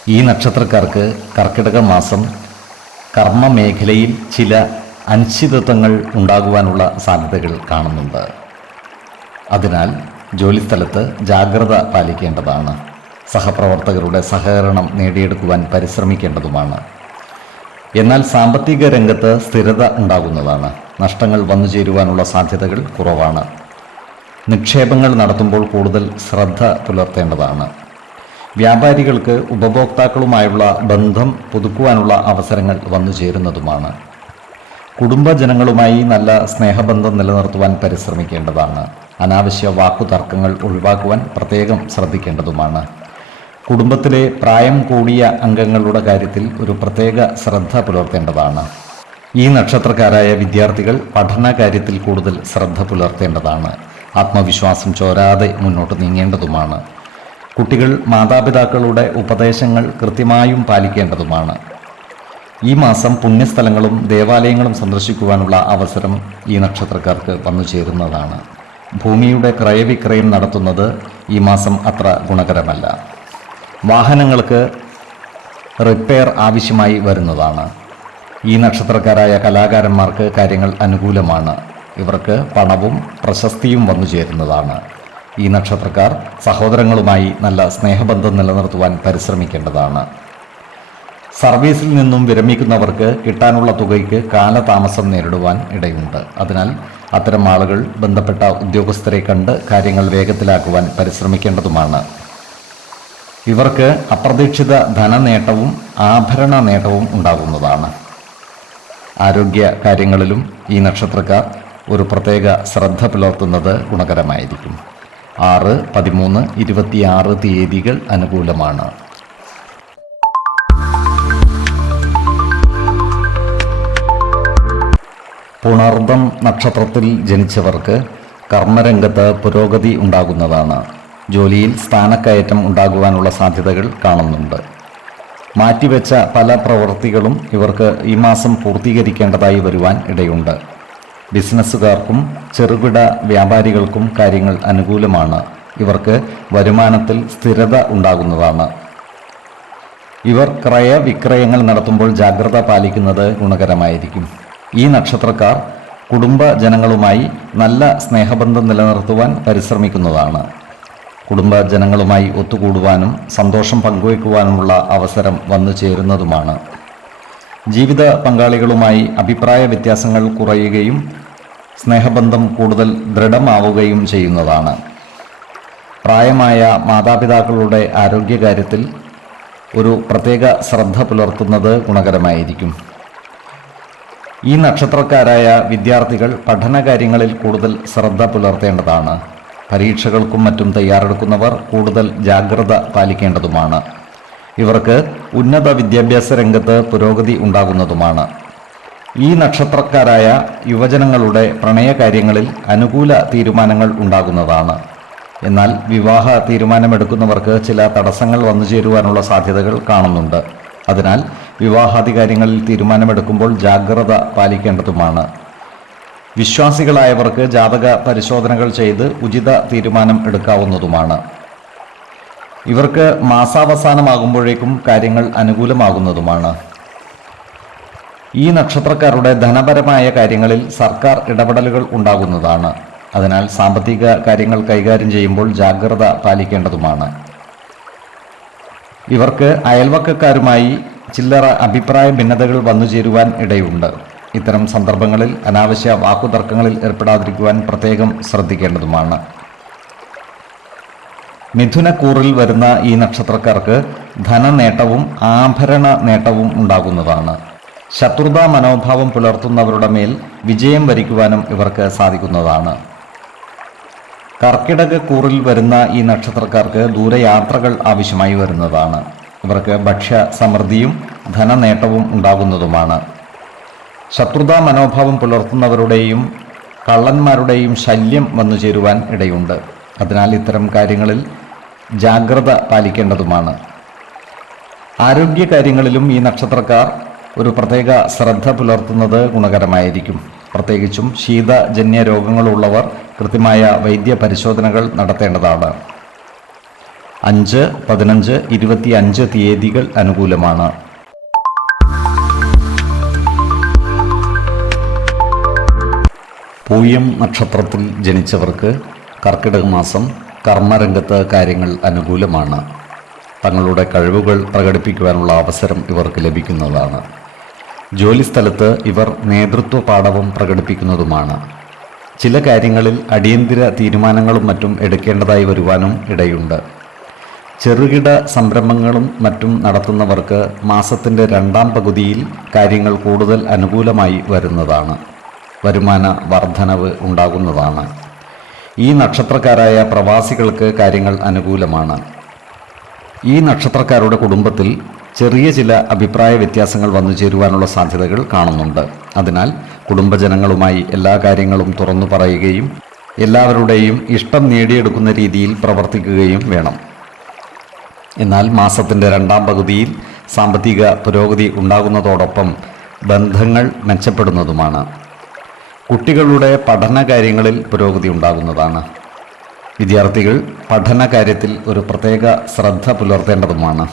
ഈ നക്ഷത്രക്കാർക്ക് കർക്കിടക മാസം കർമ്മമേഖലയിൽ ചില അനിശ്ചിതത്വങ്ങൾ ഉണ്ടാകുവാനുള്ള സാധ്യതകൾ കാണുന്നുണ്ട്. അതിനാൽ ജോലിസ്ഥലത്ത് ജാഗ്രത പാലിക്കേണ്ടതാണ്. സഹപ്രവർത്തകരുടെ സഹകരണം നേടിയെടുക്കുവാൻ പരിശ്രമിക്കേണ്ടതുമാണ്. എന്നാൽ സാമ്പത്തിക രംഗത്ത് സ്ഥിരത ഉണ്ടാകുന്നതാണ്. നഷ്ടങ്ങൾ വന്നു ചേരുവാനുള്ള സാധ്യതകൾ കുറവാണ്. നിക്ഷേപങ്ങൾ നടത്തുമ്പോൾ കൂടുതൽ ശ്രദ്ധ പുലർത്തേണ്ടതാണ്. വ്യാപാരികൾക്ക് ഉപഭോക്താക്കളുമായുള്ള ബന്ധം പുതുക്കുവാനുള്ള അവസരങ്ങൾ വന്നു ചേരുന്നതുമാണ്. കുടുംബജനങ്ങളുമായി നല്ല സ്നേഹബന്ധം നിലനിർത്തുവാൻ പരിശ്രമിക്കേണ്ടതാണ്. അനാവശ്യ വാക്കുതർക്കങ്ങൾ ഒഴിവാക്കുവാൻ പ്രത്യേകം ശ്രദ്ധിക്കേണ്ടതുമാണ്. കുടുംബത്തിലെ പ്രായം കൂടിയ അംഗങ്ങളുടെ കാര്യത്തിൽ ഒരു പ്രത്യേക ശ്രദ്ധ പുലർത്തേണ്ടതാണ്. ഈ നക്ഷത്രക്കാരായ വിദ്യാർത്ഥികൾ പഠന കാര്യത്തിൽ കൂടുതൽ ശ്രദ്ധ പുലർത്തേണ്ടതാണ്. ആത്മവിശ്വാസം ചോരാതെ മുന്നോട്ട് നീങ്ങേണ്ടതുമാണ്. കുട്ടികൾ മാതാപിതാക്കളുടെ ഉപദേശങ്ങൾ കൃത്യമായും പാലിക്കേണ്ടതുമാണ്. ഈ മാസം പുണ്യസ്ഥലങ്ങളും ദേവാലയങ്ങളും സന്ദർശിക്കുവാനുള്ള അവസരം ഈ നക്ഷത്രക്കാർക്ക് വന്നു ചേരുന്നതാണ്. ഭൂമിയുടെ ക്രയവിക്രയം നടത്തുന്നത് ഈ മാസം അത്ര ഗുണകരമല്ല. വാഹനങ്ങൾക്ക് റിപ്പയർ ആവശ്യമായി വരുന്നതാണ്. ഈ നക്ഷത്രക്കാരായ കലാകാരന്മാർക്ക് കാര്യങ്ങൾ അനുകൂലമാണ്. ഇവർക്ക് പണവും പ്രശസ്തിയും വന്നു ചേരുന്നതാണ്. ഈ നക്ഷത്രക്കാർ സഹോദരങ്ങളുമായി നല്ല സ്നേഹബന്ധം നിലനിർത്തുവാൻ പരിശ്രമിക്കേണ്ടതാണ്. സർവീസിൽ നിന്നും വിരമിക്കുന്നവർക്ക് കിട്ടാനുള്ള തുകയ്ക്ക് കാലതാമസം നേരിടുവാൻ ഇടയുണ്ട്. അതിനാൽ അത്തരം ആളുകൾ ബന്ധപ്പെട്ട ഉദ്യോഗസ്ഥരെ കണ്ട് കാര്യങ്ങൾ വേഗത്തിലാക്കുവാൻ പരിശ്രമിക്കേണ്ടതുമാണ്. ഇവർക്ക് അപ്രതീക്ഷിത ധനനേട്ടവും ആഭരണ നേട്ടവും ഉണ്ടാകുന്നതാണ്. ആരോഗ്യ കാര്യങ്ങളിലും ഈ നക്ഷത്രക്കാർ ഒരു പ്രത്യേക ശ്രദ്ധ പുലർത്തുന്നത് ഗുണകരമായിരിക്കും. 6, 13, 26 തീയതികൾ അനുകൂലമാണ്. പുണർദം നക്ഷത്രത്തിൽ ജനിച്ചവർക്ക് കർമ്മരംഗത്ത് പുരോഗതി ഉണ്ടാകുന്നതാണ്. ജോലിയിൽ സ്ഥാനക്കയറ്റം ഉണ്ടാകുവാനുള്ള സാധ്യതകൾ കാണുന്നുണ്ട്. മാറ്റിവെച്ച പല പ്രവൃത്തികളും ഇവർക്ക് ഈ മാസം പൂർത്തീകരിക്കേണ്ടതായി വരുവാൻ ഇടയുണ്ട്. ബിസിനസ്സുകാർക്കും ചെറുകിട വ്യാപാരികൾക്കും കാര്യങ്ങൾ അനുകൂലമാണ്. ഇവർക്ക് വരുമാനത്തിൽ സ്ഥിരത ഉണ്ടാകുന്നതാണ്. ഇവർ ക്രയവിക്രയങ്ങൾ നടത്തുമ്പോൾ ജാഗ്രത പാലിക്കുന്നത് ഗുണകരമായിരിക്കും. ഈ നക്ഷത്രക്കാർ കുടുംബജനങ്ങളുമായി നല്ല സ്നേഹബന്ധം നിലനിർത്തുവാൻ പരിശ്രമിക്കുന്നതാണ്. കുടുംബജനങ്ങളുമായി ഒത്തുകൂടുവാനും സന്തോഷം പങ്കുവയ്ക്കുവാനുമുള്ള അവസരം വന്നു ചേരുന്നതുമാണ്. ജീവിത പങ്കാളികളുമായി അഭിപ്രായ വ്യത്യാസങ്ങൾ കുറയുകയും സ്നേഹബന്ധം കൂടുതൽ ദൃഢമാവുകയും ചെയ്യുന്നതാണ്. പ്രായമായ മാതാപിതാക്കളുടെ ആരോഗ്യകാര്യത്തിൽ ഒരു പ്രത്യേക ശ്രദ്ധ പുലർത്തുന്നത് ഗുണകരമായിരിക്കും. ഈ നക്ഷത്രക്കാരായ വിദ്യാർത്ഥികൾ പഠനകാര്യങ്ങളിൽ കൂടുതൽ ശ്രദ്ധ പുലർത്തേണ്ടതാണ്. പരീക്ഷകൾക്കും മറ്റും തയ്യാറെടുക്കുന്നവർ കൂടുതൽ ജാഗ്രത പാലിക്കേണ്ടതുമാണ്. ഇവർക്ക് ഉന്നത വിദ്യാഭ്യാസ രംഗത്ത് പുരോഗതി ഉണ്ടാകുന്നതുമാണ്. ഈ നക്ഷത്രക്കാരായ യുവജനങ്ങളുടെ പ്രണയകാര്യങ്ങളിൽ അനുകൂല തീരുമാനങ്ങൾ ഉണ്ടാകുന്നതാണ്. എന്നാൽ വിവാഹ തീരുമാനമെടുക്കുന്നവർക്ക് ചില തടസ്സങ്ങൾ വന്നു ചേരുവാനുള്ള സാധ്യതകൾ കാണുന്നുണ്ട്. അതിനാൽ വിവാഹാധികാര്യങ്ങളിൽ തീരുമാനമെടുക്കുമ്പോൾ ജാഗ്രത പാലിക്കേണ്ടതുമാണ്. വിശ്വാസികളായവർക്ക് ജാതക പരിശോധനകൾ ചെയ്ത് ഉചിത തീരുമാനം എടുക്കാവുന്നതുമാണ്. ഇവർക്ക് മാസാവസാനമാകുമ്പോഴേക്കും കാര്യങ്ങൾ അനുകൂലമാകുന്നതുമാണ്. ഈ നക്ഷത്രക്കാരുടെ ധനപരമായ കാര്യങ്ങളിൽ സർക്കാർ ഇടപെടലുകൾ ഉണ്ടാകുന്നതാണ്. അതിനാൽ സാമ്പത്തിക കാര്യങ്ങൾ കൈകാര്യം ചെയ്യുമ്പോൾ ജാഗ്രത പാലിക്കേണ്ടതുമാണ്. ഇവർക്ക് അയൽവക്കക്കാരുമായി ചില്ലറ അഭിപ്രായ ഭിന്നതകൾ വന്നു ചേരുവാൻ ഇടയുണ്ട്. ഇത്തരം സന്ദർഭങ്ങളിൽ അനാവശ്യ വാക്കുതർക്കങ്ങളിൽ ഏർപ്പെടാതിരിക്കുവാൻ പ്രത്യേകം ശ്രദ്ധിക്കേണ്ടതുമാണ്. മിഥുനക്കൂറിൽ വരുന്ന ഈ നക്ഷത്രക്കാർക്ക് ധനനേട്ടവും ആഭരണ നേട്ടവും ഉണ്ടാകുന്നതാണ്. ശത്രുതാ മനോഭാവം പുലർത്തുന്നവരുടെ മേൽ വിജയം വരിക്കുവാനും ഇവർക്ക് സാധിക്കുന്നതാണ്. കർക്കിടകക്കൂറിൽ വരുന്ന ഈ നക്ഷത്രക്കാർക്ക് ദൂരയാത്രകൾ ആവശ്യമായി വരുന്നതാണ്. ഇവർക്ക് ഭക്ഷ്യ സമൃദ്ധിയും ധനനേട്ടവും ഉണ്ടാകുന്നതുമാണ്. ശത്രുതാ മനോഭാവം പുലർത്തുന്നവരുടെയും കള്ളന്മാരുടെയും ശല്യം വന്നു ചേരുവാൻ ഇടയുണ്ട്. അതിനാൽ ഇത്തരം കാര്യങ്ങളിൽ ജാഗ്രത പാലിക്കേണ്ടതുമാണ്. ആരോഗ്യകാര്യങ്ങളിലും ഈ നക്ഷത്രക്കാർ ഒരു പ്രത്യേക ശ്രദ്ധ പുലർത്തുന്നത് ഗുണകരമായിരിക്കും. പ്രത്യേകിച്ചും ശീതജന്യ രോഗങ്ങളുള്ളവർ കൃത്യമായ വൈദ്യ പരിശോധനകൾ നടത്തേണ്ടതാണ്. 5, 15, 25 തീയതികൾ അനുകൂലമാണ്. പൂയം നക്ഷത്രത്തിൽ ജനിച്ചവർക്ക് കർക്കിടക മാസം കർമ്മരംഗത്ത് കാര്യങ്ങൾ അനുകൂലമാണ്. തങ്ങളുടെ കഴിവുകൾ പ്രകടിപ്പിക്കുവാനുള്ള അവസരം ഇവർക്ക് ലഭിക്കുന്നതാണ്. ജോലിസ്ഥലത്ത് ഇവർ നേതൃത്വ പാടവം പ്രകടിപ്പിക്കുന്നതുമാണ്. ചില കാര്യങ്ങളിൽ അടിയന്തര തീരുമാനങ്ങളും മറ്റും എടുക്കേണ്ടതായി വരുവാനും ഇടയുണ്ട്. ചെറുകിട സംരംഭങ്ങളും മറ്റും നടത്തുന്നവർക്ക് മാസത്തിൻ്റെ 2ാം പകുതിയിൽ കാര്യങ്ങൾ കൂടുതൽ അനുകൂലമായി വരുന്നതാണ്. വരുമാന വർധനവ് ഉണ്ടാകുന്നതാണ്. ഈ നക്ഷത്രക്കാരായ പ്രവാസികൾക്ക് കാര്യങ്ങൾ അനുകൂലമാണ്. ഈ നക്ഷത്രക്കാരുടെ കുടുംബത്തിൽ ചെറിയ ചില അഭിപ്രായ വ്യത്യാസങ്ങൾ വന്നു ചേരുവാനുള്ള സാധ്യതകൾ കാണുന്നുണ്ട്. അതിനാൽ കുടുംബജനങ്ങളുമായി എല്ലാ കാര്യങ്ങളും തുറന്നു പറയുകയും എല്ലാവരുടെയും ഇഷ്ടം നേടിയെടുക്കുന്ന രീതിയിൽ പ്രവർത്തിക്കുകയും വേണം. എന്നാൽ മാസത്തിൻ്റെ 2ാം പകുതിയിൽ സാമ്പത്തിക പുരോഗതി ഉണ്ടാകുന്നതോടൊപ്പം ബന്ധങ്ങൾ മെച്ചപ്പെടുന്നതുമാണ്. കുട്ടികളുടെ പഠന കാര്യങ്ങളിൽ പുരോഗതി ഉണ്ടാകുന്നതാണ്. വിദ്യാർത്ഥികൾ പഠന കാര്യത്തിൽ ഒരു പ്രത്യേക ശ്രദ്ധ പുലർത്തേണ്ടതുമാണ്.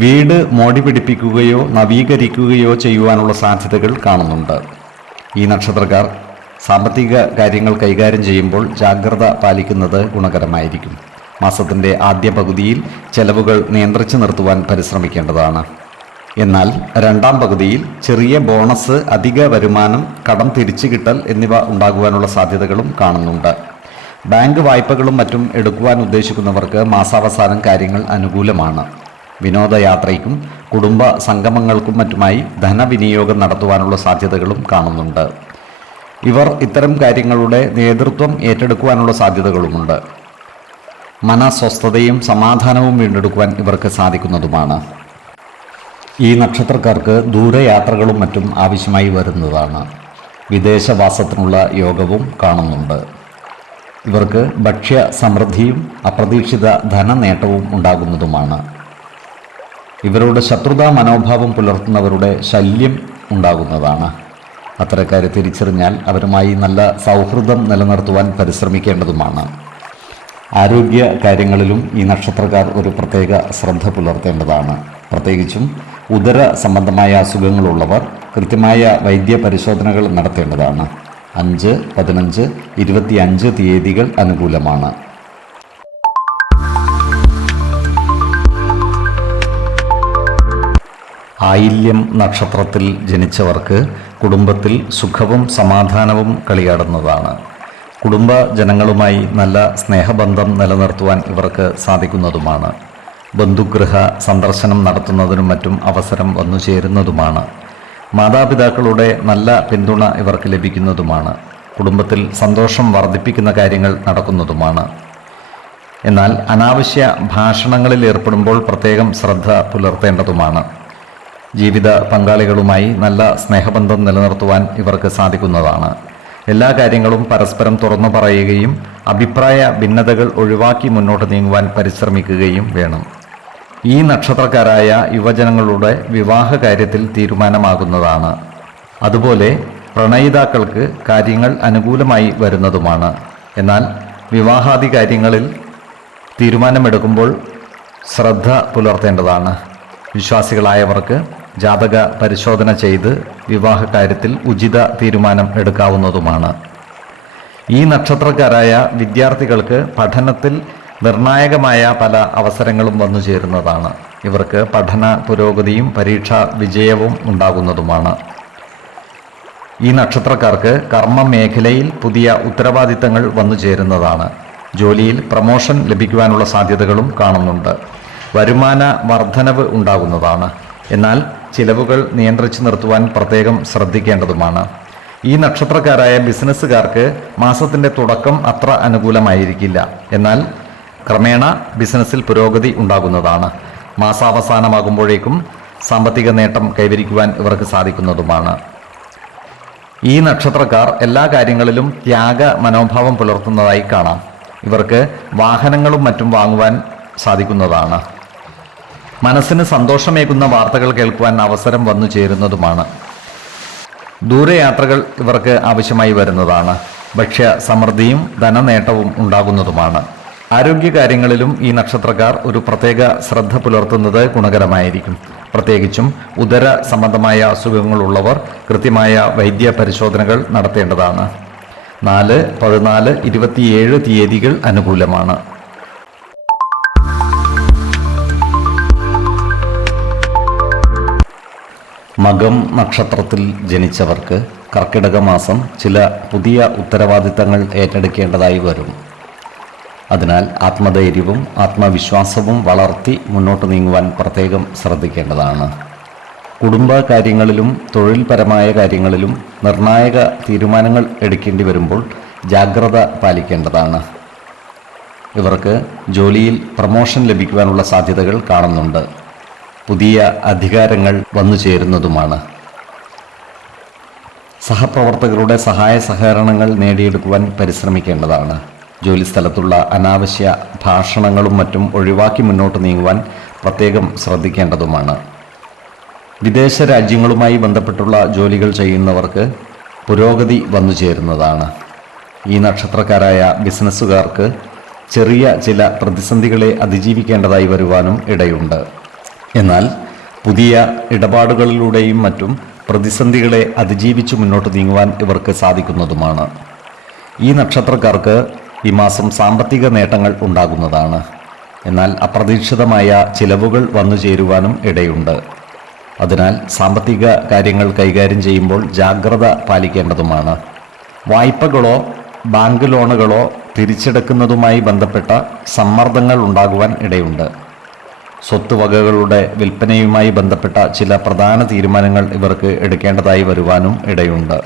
വീട് മോടി പിടിപ്പിക്കുകയോ നവീകരിക്കുകയോ ചെയ്യുവാനുള്ള സാധ്യതകൾ കാണുന്നുണ്ട്. ഈ നക്ഷത്രക്കാർ സാമ്പത്തിക കാര്യങ്ങൾ കൈകാര്യം ചെയ്യുമ്പോൾ ജാഗ്രത പാലിക്കുന്നത് ഗുണകരമായിരിക്കും. മാസത്തിൻ്റെ ആദ്യ പകുതിയിൽ ചെലവുകൾ നിയന്ത്രിച്ചു നിർത്തുവാൻ പരിശ്രമിക്കേണ്ടതാണ്. എന്നാൽ 2ാം പകുതിയിൽ ചെറിയ ബോണസ്, അധിക വരുമാനം, കടം തിരിച്ചു കിട്ടൽ എന്നിവ ഉണ്ടാകുവാനുള്ള സാധ്യതകളും കാണുന്നുണ്ട്. ബാങ്ക് വായ്പകളും മറ്റും എടുക്കുവാൻ ഉദ്ദേശിക്കുന്നവർക്ക് മാസാവസാനം കാര്യങ്ങൾ അനുകൂലമാണ്. വിനോദയാത്രയ്ക്കും കുടുംബ സംഗമങ്ങൾക്കും മറ്റുമായി ധനവിനിയോഗം നടത്തുവാനുള്ള സാധ്യതകളും കാണുന്നുണ്ട്. ഇവർ ഇത്തരം കാര്യങ്ങളുടെ നേതൃത്വം ഏറ്റെടുക്കുവാനുള്ള സാധ്യതകളുമുണ്ട്. മനസ്വസ്ഥതയും സമാധാനവും വീണ്ടെടുക്കുവാൻ ഇവർക്ക് സാധിക്കുന്നതുമാണ്. ഈ നക്ഷത്രക്കാർക്ക് ദൂരയാത്രകളും മറ്റും ആവശ്യമായി വരുന്നതാണ്. വിദേശവാസത്തിനുള്ള യോഗവും കാണുന്നുണ്ട്. ഇവർക്ക് ഭക്ഷ്യ സമൃദ്ധിയും അപ്രതീക്ഷിത ധനനേട്ടവും ഉണ്ടാകുന്നതുമാണ്. ഇവരോട് ശത്രുതാ മനോഭാവം പുലർത്തുന്നവരുടെ ശല്യം ഉണ്ടാകുന്നതാണ്. അത്തരക്കാരെ തിരിച്ചറിഞ്ഞാൽ അവരുമായി നല്ല സൗഹൃദം നിലനിർത്തുവാൻ പരിശ്രമിക്കേണ്ടതുമാണ്. ആരോഗ്യ കാര്യങ്ങളിലും ഈ നക്ഷത്രക്കാർ ഒരു പ്രത്യേക ശ്രദ്ധ പുലർത്തേണ്ടതാണ്. പ്രത്യേകിച്ചും ഉദര സംബന്ധമായ അസുഖങ്ങളുള്ളവർ കൃത്യമായ വൈദ്യ പരിശോധനകൾ നടത്തേണ്ടതാണ്. 5, 15, 25 തീയതികൾ അനുകൂലമാണ്. ആയില്യം നക്ഷത്രത്തിൽ ജനിച്ചവർക്ക് കുടുംബത്തിൽ സുഖവും സമാധാനവും കളിയാടുന്നതാണ്. കുടുംബജനങ്ങളുമായി നല്ല സ്നേഹബന്ധം നിലനിർത്തുവാൻ ഇവർക്ക് സാധിക്കുന്നതുമാണ്. ബന്ധുഗൃഹ സന്ദർശനം നടത്തുന്നതിനും മറ്റും അവസരം വന്നു ചേരുന്നതുമാണ്. മാതാപിതാക്കളുടെ നല്ല പിന്തുണ ഇവർക്ക് ലഭിക്കുന്നതുമാണ്. കുടുംബത്തിൽ സന്തോഷം വർദ്ധിപ്പിക്കുന്ന കാര്യങ്ങൾ നടക്കുന്നതുമാണ്. എന്നാൽ അനാവശ്യ ഭാഷണങ്ങളിൽ ഏർപ്പെടുമ്പോൾ പ്രത്യേകം ശ്രദ്ധ പുലർത്തേണ്ടതുമാണ്. ജീവിത പങ്കാളികളുമായി നല്ല സ്നേഹബന്ധം നിലനിർത്തുവാൻ ഇവർക്ക് സാധിക്കുന്നതാണ്. എല്ലാ കാര്യങ്ങളും പരസ്പരം തുറന്നു പറയുകയും അഭിപ്രായ ഭിന്നതകൾ ഒഴിവാക്കി മുന്നോട്ട് നീങ്ങുവാൻ പരിശ്രമിക്കുകയും വേണം. ഈ നക്ഷത്രക്കാരായ യുവജനങ്ങളുടെ വിവാഹ കാര്യത്തിൽ തീരുമാനമാകുന്നതാണ്. അതുപോലെ പ്രണയിതാക്കൾക്ക് കാര്യങ്ങൾ അനുകൂലമായി വരുന്നതുമാണ്. എന്നാൽ വിവാഹാദി കാര്യങ്ങളിൽ തീരുമാനമെടുക്കുമ്പോൾ ശ്രദ്ധ പുലർത്തേണ്ടതാണ്. വിശ്വാസികളായവർക്ക് ജാതക പരിശോധന ചെയ്ത് വിവാഹ കാര്യത്തിൽ ഉചിത തീരുമാനം എടുക്കാവുന്നതുമാണ്. ഈ നക്ഷത്രക്കാരായ വിദ്യാർത്ഥികൾക്ക് പഠനത്തിൽ നിർണായകമായ പല അവസരങ്ങളും വന്നു ചേരുന്നതാണ്. ഇവർക്ക് പഠന പുരോഗതിയും പരീക്ഷാ വിജയവും ഉണ്ടാകുന്നതുമാണ്. ഈ നക്ഷത്രക്കാർക്ക് കർമ്മ മേഖലയിൽ പുതിയ ഉത്തരവാദിത്തങ്ങൾ വന്നു ചേരുന്നതാണ്. ജോലിയിൽ പ്രമോഷൻ ലഭിക്കുവാനുള്ള സാധ്യതകളും കാണുന്നുണ്ട്. വരുമാന വർധനവ് ഉണ്ടാകുന്നതാണ്. എന്നാൽ ചിലവുകൾ നിയന്ത്രിച്ചു നിർത്തുവാൻ പ്രത്യേകം ശ്രദ്ധിക്കേണ്ടതുമാണ്. ഈ നക്ഷത്രക്കാരായ ബിസിനസ്സുകാർക്ക് മാസത്തിൻ്റെ തുടക്കം അത്ര അനുകൂലമായിരിക്കില്ല. എന്നാൽ ക്രമേണ ബിസിനസ്സിൽ പുരോഗതി ഉണ്ടാകുന്നതാണ്. മാസാവസാനമാകുമ്പോഴേക്കും സാമ്പത്തിക നേട്ടം കൈവരിക്കുവാൻ ഇവർക്ക് സാധിക്കുന്നതുമാണ്. ഈ നക്ഷത്രക്കാർ എല്ലാ കാര്യങ്ങളിലും ത്യാഗ മനോഭാവം പുലർത്തുന്നതായി കാണാം. ഇവർക്ക് വാഹനങ്ങളും മറ്റും വാങ്ങുവാൻ സാധിക്കുന്നതാണ്. മനസ്സിന് സന്തോഷമേകുന്ന വാർത്തകൾ കേൾക്കുവാൻ അവസരം വന്നു ചേരുന്നതുമാണ്. ദൂരയാത്രകൾ ഇവർക്ക് ആവശ്യമായി വരുന്നതാണ്. ഭക്ഷ്യ സമൃദ്ധിയും ധനനേട്ടവും ഉണ്ടാകുന്നതുമാണ്. ആരോഗ്യകാര്യങ്ങളിലും ഈ നക്ഷത്രക്കാർ ഒരു പ്രത്യേക ശ്രദ്ധ പുലർത്തുന്നത് ഗുണകരമായിരിക്കും. പ്രത്യേകിച്ചും ഉദര സംബന്ധമായ അസുഖങ്ങളുള്ളവർ കൃത്യമായ വൈദ്യ പരിശോധനകൾ നടത്തേണ്ടതാണ്. 4, 14, 27 തീയതികൾ അനുകൂലമാണ്. മകം നക്ഷത്രത്തിൽ ജനിച്ചവർക്ക് കർക്കിടക മാസം ചില പുതിയ ഉത്തരവാദിത്തങ്ങൾ ഏറ്റെടുക്കേണ്ടതായി വരും. അതിനാൽ ആത്മധൈര്യവും ആത്മവിശ്വാസവും വളർത്തി മുന്നോട്ട് നീങ്ങുവാൻ പ്രത്യേകം ശ്രദ്ധിക്കേണ്ടതാണ്. കുടുംബ കാര്യങ്ങളിലും തൊഴിൽപരമായ കാര്യങ്ങളിലും നിർണായക തീരുമാനങ്ങൾ എടുക്കേണ്ടി വരുമ്പോൾ ജാഗ്രത പാലിക്കേണ്ടതാണ്. ഇവർക്ക് ജോലിയിൽ പ്രമോഷൻ ലഭിക്കുവാനുള്ള സാധ്യതകൾ കാണുന്നുണ്ട്. പുതിയ അധികാരങ്ങൾ വന്നു ചേരുന്നതുമാണ്. സഹപ്രവർത്തകരുടെ സഹായ സഹകരണങ്ങൾ നേടിയെടുക്കുവാൻ പരിശ്രമിക്കേണ്ടതാണ്. ജോലിസ്ഥലത്തുള്ള അനാവശ്യ ഭാഷണങ്ങളും മറ്റും ഒഴിവാക്കി മുന്നോട്ട് നീങ്ങുവാൻ പ്രത്യേകം ശ്രദ്ധിക്കേണ്ടതുമാണ്. വിദേശ രാജ്യങ്ങളുമായി ബന്ധപ്പെട്ടുള്ള ജോലികൾ ചെയ്യുന്നവർക്ക് പുരോഗതി വന്നു ചേരുന്നതാണ്. ഈ നക്ഷത്രക്കാരായ ബിസിനസ്സുകാർക്ക് ചെറിയ ചില പ്രതിസന്ധികളെ അതിജീവിക്കേണ്ടതായി വരുവാനും ഇടയുണ്ട്. എന്നാൽ പുതിയ ഇടപാടുകളിലൂടെയും മറ്റും പ്രതിസന്ധികളെ അതിജീവിച്ച് മുന്നോട്ട് നീങ്ങുവാൻ ഇവർക്ക് സാധിക്കുന്നതുമാണ്. ഈ നക്ഷത്രക്കാർക്ക് ഈ മാസം സാമ്പത്തിക നേട്ടങ്ങൾ ഉണ്ടാകുന്നതാണ്. എന്നാൽ അപ്രതീക്ഷിതമായ ചിലവുകൾ വന്നു ചേരുവാനും ഇടയുണ്ട്. അതിനാൽ സാമ്പത്തിക കാര്യങ്ങൾ കൈകാര്യം ചെയ്യുമ്പോൾ ജാഗ്രത പാലിക്കേണ്ടതുമാണ്. വായ്പകളോ ബാങ്ക് ലോണുകളോ തിരിച്ചെടുക്കുന്നതുമായി ബന്ധപ്പെട്ട സമ്മർദ്ദങ്ങൾ ഉണ്ടാകുവാൻ ഇടയുണ്ട്. സ്വത്തുവകകളുടെ വിൽപ്പനയുമായി ബന്ധപ്പെട്ട ചില പ്രധാന തീരുമാനങ്ങൾ ഇവർക്ക് എടുക്കേണ്ടതായി വരുവാനും ഇടയുണ്ട്.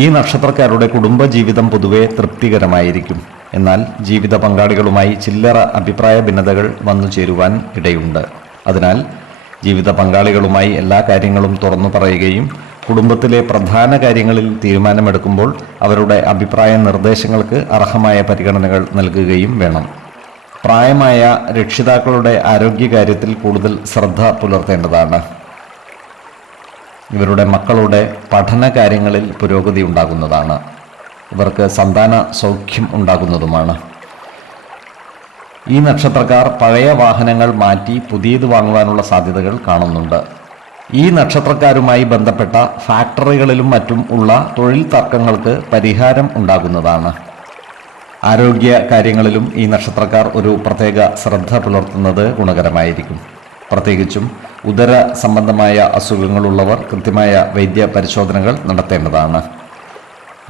ഈ നക്ഷത്രക്കാരുടെ കുടുംബജീവിതം പൊതുവെ തൃപ്തികരമായിരിക്കും. എന്നാൽ ജീവിത പങ്കാളികളുമായി ചില്ലറ അഭിപ്രായ ഭിന്നതകൾ വന്നു ചേരുവാൻ ഇടയുണ്ട്. അതിനാൽ ജീവിത പങ്കാളികളുമായി എല്ലാ കാര്യങ്ങളും തുറന്നു പറയുകയും കുടുംബത്തിലെ പ്രധാന കാര്യങ്ങളിൽ തീരുമാനമെടുക്കുമ്പോൾ അവരുടെ അഭിപ്രായ നിർദ്ദേശങ്ങൾക്ക് അർഹമായ പരിഗണനകൾ നൽകുകയും വേണം. പ്രായമായ രക്ഷിതാക്കളുടെ ആരോഗ്യകാര്യത്തിൽ കൂടുതൽ ശ്രദ്ധ പുലർത്തേണ്ടതാണ്. ഇവരുടെ മക്കളുടെ പഠന കാര്യങ്ങളിൽ പുരോഗതി ഉണ്ടാകുന്നതാണ്. ഇവർക്ക് സന്താന സൗഖ്യം ഉണ്ടാകുന്നതുമാണ്. ഈ നക്ഷത്രക്കാർ പഴയ വാഹനങ്ങൾ മാറ്റി പുതിയത് വാങ്ങുവാനുള്ള സാധ്യതകൾ കാണുന്നുണ്ട്. ഈ നക്ഷത്രക്കാരുമായി ബന്ധപ്പെട്ട ഫാക്ടറികളിലും മറ്റും ഉള്ള തൊഴിൽ തർക്കങ്ങൾക്ക് പരിഹാരം ഉണ്ടാകുന്നതാണ്. ആരോഗ്യ കാര്യങ്ങളിലും ഈ നക്ഷത്രക്കാർ ഒരു പ്രത്യേക ശ്രദ്ധ പുലർത്തുന്നത് ഗുണകരമായിരിക്കും. പ്രത്യേകിച്ചും ഉദര സംബന്ധമായ അസുഖങ്ങളുള്ളവർ കൃത്യമായ വൈദ്യ പരിശോധനകൾ നടത്തേണ്ടതാണ്.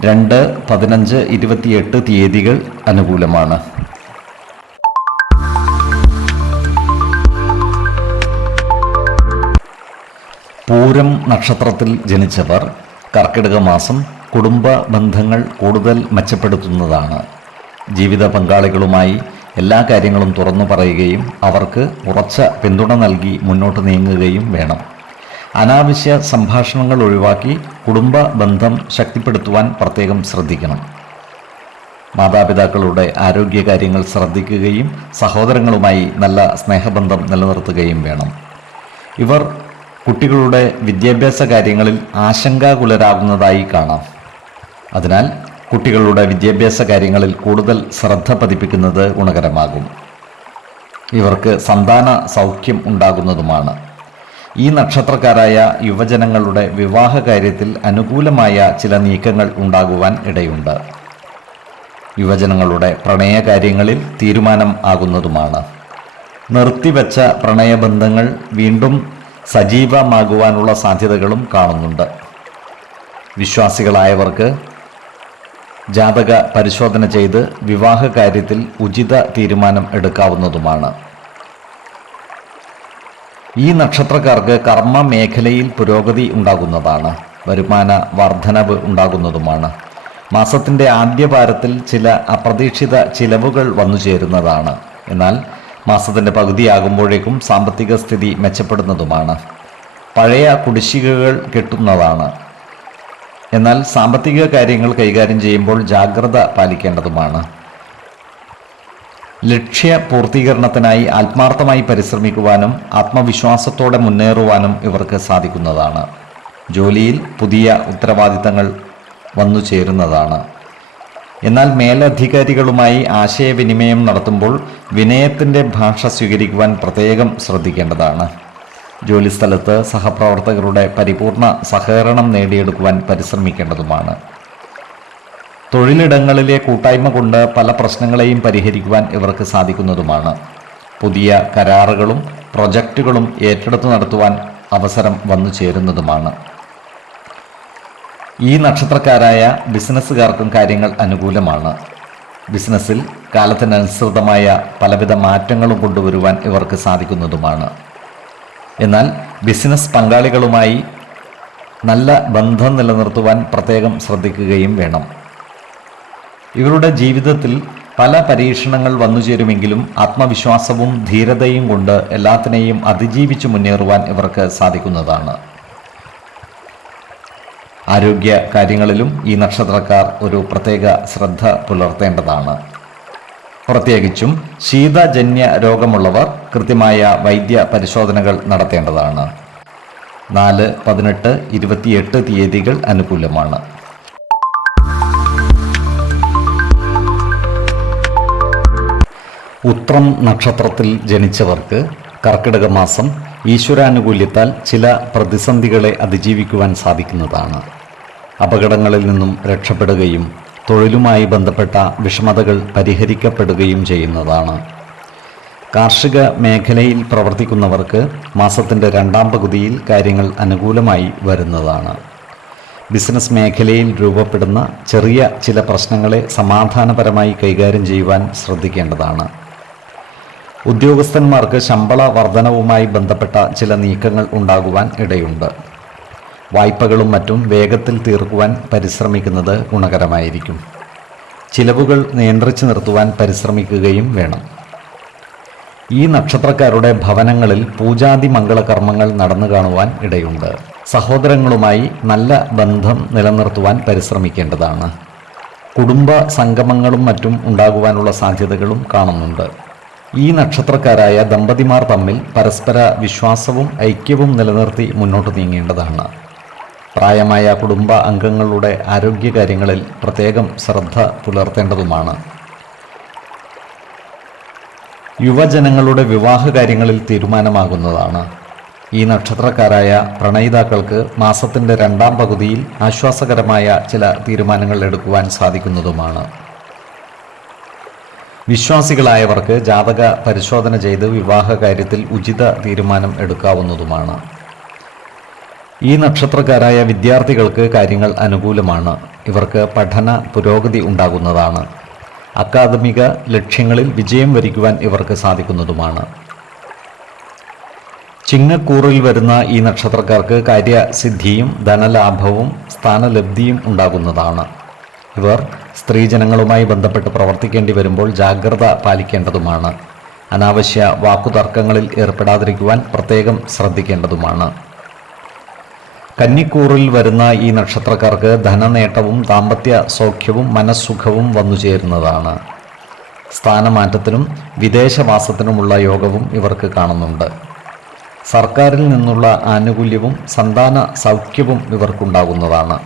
2, 15, 28 തീയതികൾ അനുകൂലമാണ്. പൂരം നക്ഷത്രത്തിൽ ജനിച്ചവർ കർക്കിടക മാസം കുടുംബ ബന്ധങ്ങൾ കൂടുതൽ മെച്ചപ്പെടുത്തുന്നതാണ്. ജീവിത പങ്കാളികളുമായി എല്ലാ കാര്യങ്ങളും തുറന്നു പറയുകയും അവർക്ക് ഉറച്ച പിന്തുണ നൽകി മുന്നോട്ട് നീങ്ങുകയും വേണം. അനാവശ്യ സംഭാഷണങ്ങൾ ഒഴിവാക്കി കുടുംബ ബന്ധം ശക്തിപ്പെടുത്തുവാൻ പ്രത്യേകം ശ്രദ്ധിക്കണം. മാതാപിതാക്കളുടെ ആരോഗ്യകാര്യങ്ങൾ ശ്രദ്ധിക്കുകയും സഹോദരങ്ങളുമായി നല്ല സ്നേഹബന്ധം നിലനിർത്തുകയും വേണം. ഇവർ കുട്ടികളുടെ വിദ്യാഭ്യാസ കാര്യങ്ങളിൽ ആശങ്കാകുലരാകുന്നതായി കാണാം. അതിനാൽ കുട്ടികളുടെ വിദ്യാഭ്യാസ കാര്യങ്ങളിൽ കൂടുതൽ ശ്രദ്ധ പതിപ്പിക്കുന്നത് ഗുണകരമാകും. ഇവർക്ക് സന്താന സൗഖ്യം ഉണ്ടാകുന്നതുമാണ്. ഈ നക്ഷത്രക്കാരായ യുവജനങ്ങളുടെ വിവാഹ കാര്യത്തിൽ അനുകൂലമായ ചില നീക്കങ്ങൾ ഉണ്ടാകുവാൻ ഇടയുണ്ട്. യുവജനങ്ങളുടെ പ്രണയകാര്യങ്ങളിൽ തീരുമാനം ആകുന്നതുമാണ്. നിർത്തിവെച്ച പ്രണയബന്ധങ്ങൾ വീണ്ടും സജീവമാകുവാനുള്ള സാധ്യതകളും കാണുന്നുണ്ട്. വിശ്വാസികളായവർക്ക് ജാതക പരിശോധന ചെയ്ത് വിവാഹ കാര്യത്തിൽ ഉചിത തീരുമാനം എടുക്കാവുന്നതുമാണ്. ഈ നക്ഷത്രക്കാർക്ക് കർമ്മ മേഖലയിൽ പുരോഗതി ഉണ്ടാകുന്നതാണ്. വരുമാന വർധനവ് ഉണ്ടാകുന്നതുമാണ്. മാസത്തിൻ്റെ ആദ്യ വാരത്തിൽ ചില അപ്രതീക്ഷിത ചിലവുകൾ വന്നു ചേരുന്നതാണ്. എന്നാൽ മാസത്തിൻ്റെ പകുതിയാകുമ്പോഴേക്കും സാമ്പത്തിക സ്ഥിതി മെച്ചപ്പെടുന്നതുമാണ്. പഴയ കുടിശ്ശികകൾ കിട്ടുന്നതാണ്. എന്നാൽ സാമ്പത്തിക കാര്യങ്ങൾ കൈകാര്യം ചെയ്യുമ്പോൾ ജാഗ്രത പാലിക്കേണ്ടതുമാണ്. ലക്ഷ്യ പൂർത്തീകരണത്തിനായി ആത്മാർത്ഥമായി പരിശ്രമിക്കുവാനും ആത്മവിശ്വാസത്തോടെ മുന്നേറുവാനും ഇവർക്ക് സാധിക്കുന്നതാണ്. ജോലിയിൽ പുതിയ ഉത്തരവാദിത്തങ്ങൾ വന്നു ചേരുന്നതാണ്. എന്നാൽ മേലധികാരികളുമായി ആശയവിനിമയം നടത്തുമ്പോൾ വിനയത്തിൻ്റെ ഭാഷ സ്വീകരിക്കുവാൻ പ്രത്യേകം ശ്രദ്ധിക്കേണ്ടതാണ്. ജോലിസ്ഥലത്ത് സഹപ്രവർത്തകരുടെ പരിപൂർണ സഹകരണം നേടിയെടുക്കുവാൻ പരിശ്രമിക്കേണ്ടതുമാണ്. തൊഴിലിടങ്ങളിലെ കൂട്ടായ്മ കൊണ്ട് പല പ്രശ്നങ്ങളെയും പരിഹരിക്കുവാൻ ഇവർക്ക് സാധിക്കുന്നതുമാണ്. പുതിയ കരാറുകളും പ്രൊജക്റ്റുകളും ഏറ്റെടുത്തു നടത്തുവാൻ അവസരം വന്നു ചേരുന്നതുമാണ്. ഈ നക്ഷത്രക്കാരായ ബിസിനസ്സുകാർക്കും കാര്യങ്ങൾ അനുകൂലമാണ്. ബിസിനസ്സിൽ കാലത്തിനനുസൃതമായ പലവിധ മാറ്റങ്ങളും കൊണ്ടുവരുവാൻ ഇവർക്ക് സാധിക്കുന്നതുമാണ്. എന്നാൽ ബിസിനസ് പങ്കാളികളുമായി നല്ല ബന്ധം നിലനിർത്തുവാൻ പ്രത്യേകം ശ്രദ്ധിക്കുകയും വേണം. ഇവരുടെ ജീവിതത്തിൽ പല പരീക്ഷണങ്ങൾ വന്നുചേരുമെങ്കിലും ആത്മവിശ്വാസവും ധീരതയും കൊണ്ട് എല്ലാത്തിനെയും അതിജീവിച്ച് മുന്നേറുവാൻ ഇവർക്ക് സാധിക്കുന്നതാണ്. ആരോഗ്യ കാര്യങ്ങളിലും ഈ നക്ഷത്രക്കാർ ഒരു പ്രത്യേക ശ്രദ്ധ പുലർത്തേണ്ടതാണ്. പ്രത്യേകിച്ചും ശീതജന്യ രോഗമുള്ളവർ കൃത്യമായ വൈദ്യ പരിശോധനകൾ നടത്തേണ്ടതാണ്. 4, 18, 28 തീയതികൾ അനുകൂലമാണ്. ഉത്രം നക്ഷത്രത്തിൽ ജനിച്ചവർക്ക് കർക്കിടക മാസം ഈശ്വരാനുകൂല്യത്താൽ ചില പ്രതിസന്ധികളെ അതിജീവിക്കുവാൻ സാധിക്കുന്നതാണ്. അപകടങ്ങളിൽ നിന്നും രക്ഷപ്പെടുകയും തൊഴിലുമായി ബന്ധപ്പെട്ട വിഷമതകൾ പരിഹരിക്കപ്പെടുകയും ചെയ്യുന്നതാണ്. കാർഷിക മേഖലയിൽ പ്രവർത്തിക്കുന്നവർക്ക് മാസത്തിൻ്റെ 2ാം പകുതിയിൽ കാര്യങ്ങൾ അനുകൂലമായി വരുന്നതാണ്. ബിസിനസ് മേഖലയിൽ രൂപപ്പെടുന്ന ചെറിയ ചില പ്രശ്നങ്ങളെ സമാധാനപരമായി കൈകാര്യം ചെയ്യുവാൻ ശ്രദ്ധിക്കേണ്ടതാണ്. ഉദ്യോഗസ്ഥന്മാർക്ക് ശമ്പള വർധനവുമായി ബന്ധപ്പെട്ട ചില നീക്കങ്ങൾ ഉണ്ടാകുവാൻ ഇടയുണ്ട്. വായ്പകളും മറ്റും വേഗത്തിൽ തീർക്കുവാൻ പരിശ്രമിക്കുന്നത് ഗുണകരമായിരിക്കും. ചിലവുകൾ നിയന്ത്രിച്ചു നിർത്തുവാൻ പരിശ്രമിക്കുകയും വേണം. ഈ നക്ഷത്രക്കാരുടെ ഭവനങ്ങളിൽ പൂജാതി മംഗളകർമ്മങ്ങൾ നടന്നു കാണുവാൻ ഇടയുണ്ട്. സഹോദരങ്ങളുമായി നല്ല ബന്ധം നിലനിർത്തുവാൻ പരിശ്രമിക്കേണ്ടതാണ്. കുടുംബ സംഗമങ്ങളും മറ്റും ഉണ്ടാകുവാനുള്ള സാധ്യതകളും കാണുന്നുണ്ട്. ഈ നക്ഷത്രക്കാരായ ദമ്പതിമാർ തമ്മിൽ പരസ്പര വിശ്വാസവും ഐക്യവും നിലനിർത്തി മുന്നോട്ട് നീങ്ങേണ്ടതാണ്. പ്രായമായ കുടുംബ അംഗങ്ങളുടെ ആരോഗ്യകാര്യങ്ങളിൽ പ്രത്യേകം ശ്രദ്ധ പുലർത്തേണ്ടതുമാണ്. യുവജനങ്ങളുടെ വിവാഹ കാര്യങ്ങളിൽ തീരുമാനമാകുന്നതാണ്. ഈ നക്ഷത്രക്കാരായ പ്രണയിതാക്കൾക്ക് മാസത്തിൻ്റെ 2ാം പകുതിയിൽ ആശ്വാസകരമായ ചില തീരുമാനങ്ങൾ എടുക്കുവാൻ സാധിക്കുന്നതുമാണ്. വിശ്വാസികളായവർക്ക് ജാതക പരിശോധന ചെയ്ത് വിവാഹ കാര്യത്തിൽ ഉചിത തീരുമാനം എടുക്കാവുന്നതുമാണ്. ഈ നക്ഷത്രക്കാരായ വിദ്യാർത്ഥികൾക്ക് കാര്യങ്ങൾ അനുകൂലമാണ്. ഇവർക്ക് പഠന പുരോഗതി ഉണ്ടാകുന്നതാണ്. അക്കാദമിക ലക്ഷ്യങ്ങളിൽ വിജയം വരിക്കുവാൻ ഇവർക്ക് സാധിക്കുന്നതുമാണ്. ചിങ്ങക്കൂറിൽ വരുന്ന ഈ നക്ഷത്രക്കാർക്ക് കാര്യസിദ്ധിയും ധനലാഭവും സ്ഥാനലബ്ധിയും ഉണ്ടാകുന്നതാണ്. ഇവർ സ്ത്രീജനങ്ങളുമായി ബന്ധപ്പെട്ട് പ്രവർത്തിക്കേണ്ടി വരുമ്പോൾ ജാഗ്രത പാലിക്കേണ്ടതുമാണ്. അനാവശ്യ വാക്കുതർക്കങ്ങളിൽ ഏർപ്പെടാതിരിക്കുവാൻ പ്രത്യേകം ശ്രദ്ധിക്കേണ്ടതുമാണ്. കന്നിക്കൂറിൽ വരുന്ന ഈ നക്ഷത്രക്കാർക്ക് ധനനേട്ടവും ദാമ്പത്യ സൗഖ്യവും മനസ്സുഖവും വന്നു ചേരുന്നതാണ്. സ്ഥാനമാറ്റത്തിനും വിദേശവാസത്തിനുമുള്ള യോഗവും ഇവർക്ക് കാണുന്നുണ്ട്. സർക്കാരിൽ നിന്നുള്ള ആനുകൂല്യവും സന്താന സൗഖ്യവും ഇവർക്കുണ്ടാകുന്നതാണ്.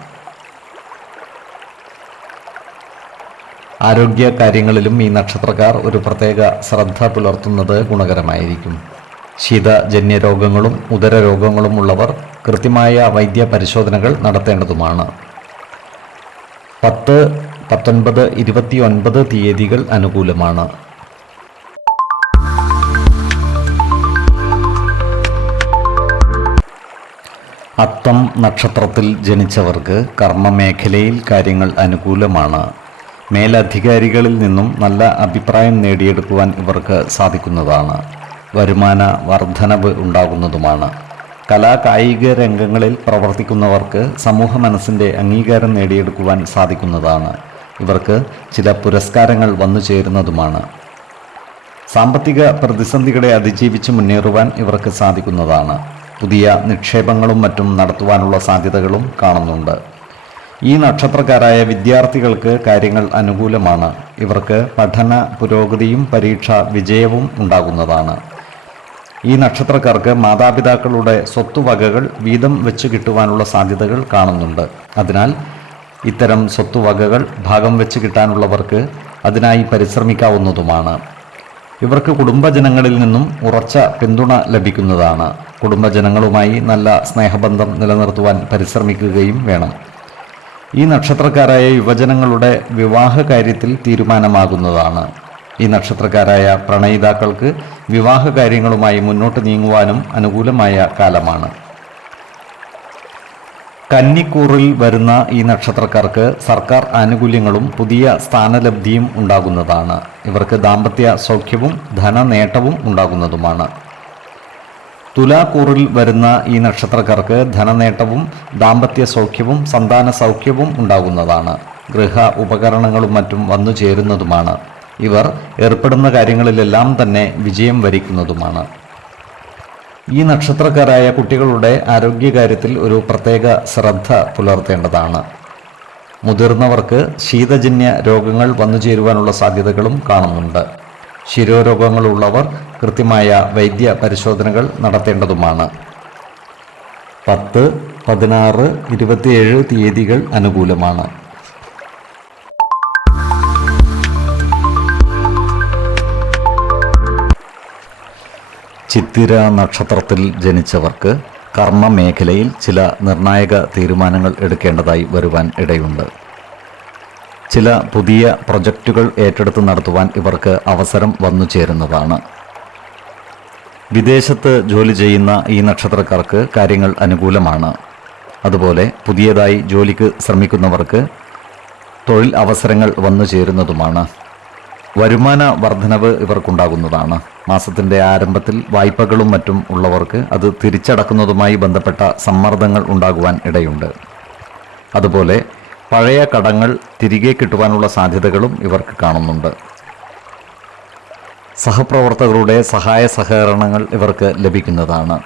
ആരോഗ്യ കാര്യങ്ങളിലും ഈ നക്ഷത്രക്കാർ ഒരു പ്രത്യേക ശ്രദ്ധ പുലർത്തുന്നത് ഗുണകരമായിരിക്കും. ശീതജന്യ രോഗങ്ങളും ഉദരരോഗങ്ങളും ഉള്ളവർ കൃത്യമായ വൈദ്യ പരിശോധനകൾ നടത്തേണ്ടതുമാണ്. 10, 19, 29 തീയതികൾ അനുകൂലമാണ്. അത്തം നക്ഷത്രത്തിൽ ജനിച്ചവർക്ക് കർമ്മമേഖലയിൽ കാര്യങ്ങൾ അനുകൂലമാണ്. മേലധികാരികളിൽ നിന്നും നല്ല അഭിപ്രായം നേടിയെടുക്കുവാൻ ഇവർക്ക് സാധിക്കുന്നതാണ്. വരുമാന വർധനവ് ഉണ്ടാകുന്നതുമാണ്. കലാകായിക രംഗങ്ങളിൽ പ്രവർത്തിക്കുന്നവർക്ക് സമൂഹ മനസ്സിൻ്റെ അംഗീകാരം നേടിയെടുക്കുവാൻ സാധിക്കുന്നതാണ്. ഇവർക്ക് ചില പുരസ്കാരങ്ങൾ വന്നു ചേരുന്നതുമാണ്. സാമ്പത്തിക പ്രതിസന്ധികളെ അതിജീവിച്ച് മുന്നേറുവാൻ ഇവർക്ക് സാധിക്കുന്നതാണ്. പുതിയ നിക്ഷേപങ്ങളും മറ്റും നടത്തുവാനുള്ള സാധ്യതകളും കാണുന്നുണ്ട്. ഈ നക്ഷത്രക്കാരായ വിദ്യാർത്ഥികൾക്ക് കാര്യങ്ങൾ അനുകൂലമാണ്. ഇവർക്ക് പഠന പുരോഗതിയും പരീക്ഷ വിജയവും ഉണ്ടാകുന്നതാണ്. ഈ നക്ഷത്രക്കാർക്ക് മാതാപിതാക്കളുടെ സ്വത്തുവകകൾ വീതം വെച്ച് കിട്ടുവാനുള്ള സാധ്യതകൾ കാണുന്നുണ്ട്. അതിനാൽ ഇത്തരം സ്വത്തുവകകൾ ഭാഗം വെച്ച് കിട്ടാനുള്ളവർക്ക് അതിനായി പരിശ്രമിക്കാവുന്നതുമാണ്. ഇവർക്ക് കുടുംബജനങ്ങളിൽ നിന്നും ഉറച്ച പിന്തുണ ലഭിക്കുന്നതാണ്. കുടുംബജനങ്ങളുമായി നല്ല സ്നേഹബന്ധം നിലനിർത്തുവാൻ പരിശ്രമിക്കുകയും വേണം. ഈ നക്ഷത്രക്കാരായ യുവജനങ്ങളുടെ വിവാഹ കാര്യത്തിൽ തീരുമാനമാകുന്നതാണ്. ഈ നക്ഷത്രക്കാരായ പ്രണയിതാക്കൾക്ക് വിവാഹ കാര്യങ്ങളുമായി മുന്നോട്ട് നീങ്ങുവാനും അനുകൂലമായ കാലമാണ്. കന്നിക്കൂറിൽ വരുന്ന ഈ നക്ഷത്രക്കാർക്ക് സർക്കാർ ആനുകൂല്യങ്ങളും പുതിയ സ്ഥാനലബ്ധിയും ഉണ്ടാകുന്നതാണ്. ഇവർക്ക് ദാമ്പത്യ സൗഖ്യവും ധനനേട്ടവും ഉണ്ടാകുന്നതുമാണ്. തുലാക്കൂറിൽ വരുന്ന ഈ നക്ഷത്രക്കാർക്ക് ധനനേട്ടവും ദാമ്പത്യ സൗഖ്യവും സന്താന സൗഖ്യവും ഉണ്ടാകുന്നതാണ്. ഗൃഹ ഉപകരണങ്ങളും മറ്റും വന്നു ചേരുന്നതുമാണ്. ഇവർ ഏർപ്പെടുന്ന കാര്യങ്ങളിലെല്ലാം തന്നെ വിജയം വരിക്കുന്നതുമാണ്. ഈ നക്ഷത്രക്കാരായ കുട്ടികളുടെ ആരോഗ്യകാര്യത്തിൽ ഒരു പ്രത്യേക ശ്രദ്ധ പുലർത്തേണ്ടതാണ്. മുതിർന്നവർക്ക് ശീതജന്യ രോഗങ്ങൾ വന്നു ചേരുവാനുള്ള സാധ്യതകളും കാണുന്നുണ്ട്. ശിരോരോഗങ്ങളുള്ളവർ കൃത്യമായ വൈദ്യ പരിശോധനകൾ നടത്തേണ്ടതുമാണ്. 10, 16, 27 തീയതികൾ അനുകൂലമാണ്. ചിത്തിര നക്ഷത്രത്തിൽ ജനിച്ചവർക്ക് കർമ്മമേഖലയിൽ ചില നിർണായക തീരുമാനങ്ങൾ എടുക്കേണ്ടതായി വരുവാൻ ഇടയുണ്ട്. ചില പുതിയ പ്രൊജക്റ്റുകൾ ഏറ്റെടുത്ത് നടത്തുവാൻ ഇവർക്ക് അവസരം വന്നു ചേരുന്നതാണ്. വിദേശത്ത് ജോലി ചെയ്യുന്ന ഈ നക്ഷത്രക്കാർക്ക് കാര്യങ്ങൾ അനുകൂലമാണ്. അതുപോലെ പുതിയതായി ജോലിക്ക് ശ്രമിക്കുന്നവർക്ക് തൊഴിൽ അവസരങ്ങൾ വന്നു ചേരുന്നതുമാണ്. വരുമാന വർധനവ് ഇവർക്കുണ്ടാകുന്നതാണ്. മാസത്തിൻ്റെ ആരംഭത്തിൽ വായ്പകളും മറ്റും ഉള്ളവർക്ക് അത് തിരിച്ചടക്കുന്നതുമായി ബന്ധപ്പെട്ട സമ്മർദ്ദങ്ങൾ ഉണ്ടാകുവാൻ ഇടയുണ്ട്. അതുപോലെ പഴയ കടങ്ങൾ തിരികെ കിട്ടുവാനുള്ള സാധ്യതകളും ഇവർക്ക് കാണുന്നുണ്ട്. സഹപ്രവർത്തകരുടെ സഹായ സഹകരണങ്ങൾ ഇവർക്ക് ലഭിക്കുന്നതാണ്.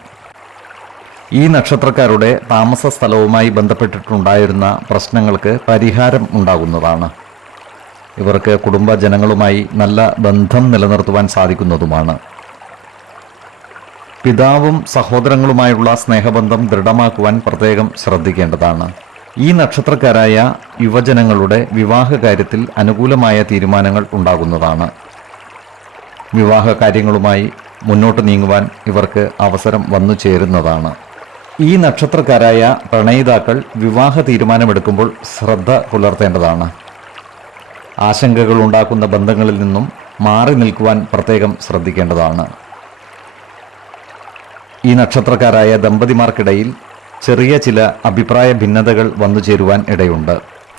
ഈ നക്ഷത്രക്കാരുടെ താമസ സ്ഥലവുമായി ബന്ധപ്പെട്ടിട്ടുണ്ടായിരുന്ന പ്രശ്നങ്ങൾക്ക് പരിഹാരം ഉണ്ടാകുന്നതാണ്. ഇവർക്ക് കുടുംബജനങ്ങളുമായി നല്ല ബന്ധം നിലനിർത്തുവാൻ സാധിക്കുന്നതുമാണ്. പിതാവും സഹോദരങ്ങളുമായുള്ള സ്നേഹബന്ധം ദൃഢമാക്കുവാൻ പ്രത്യേകം ശ്രദ്ധിക്കേണ്ടതാണ്. ഈ നക്ഷത്രക്കാരായ യുവജനങ്ങളുടെ വിവാഹ കാര്യത്തിൽ അനുകൂലമായ തീരുമാനങ്ങൾ ഉണ്ടാകുന്നതാണ്. വിവാഹ കാര്യങ്ങളുമായി മുന്നോട്ട് നീങ്ങുവാൻ ഇവർക്ക് അവസരം വന്നു ചേരുന്നതാണ്. ഈ നക്ഷത്രക്കാരായ പ്രണയിതാക്കൾ വിവാഹ തീരുമാനമെടുക്കുമ്പോൾ ശ്രദ്ധ പുലർത്തേണ്ടതാണ്. ആശങ്കകൾ ഉണ്ടാക്കുന്ന ബന്ധങ്ങളിൽ നിന്നും മാറി നിൽക്കുവാൻ പ്രത്യേകം ശ്രദ്ധിക്കേണ്ടതാണ്. ഈ നക്ഷത്രക്കാരായ ദമ്പതിമാർക്കിടയിൽ ചെറിയ ചില അഭിപ്രായ ഭിന്നതകൾ വന്നു ചേരുവാൻ ഇടയുണ്ട്.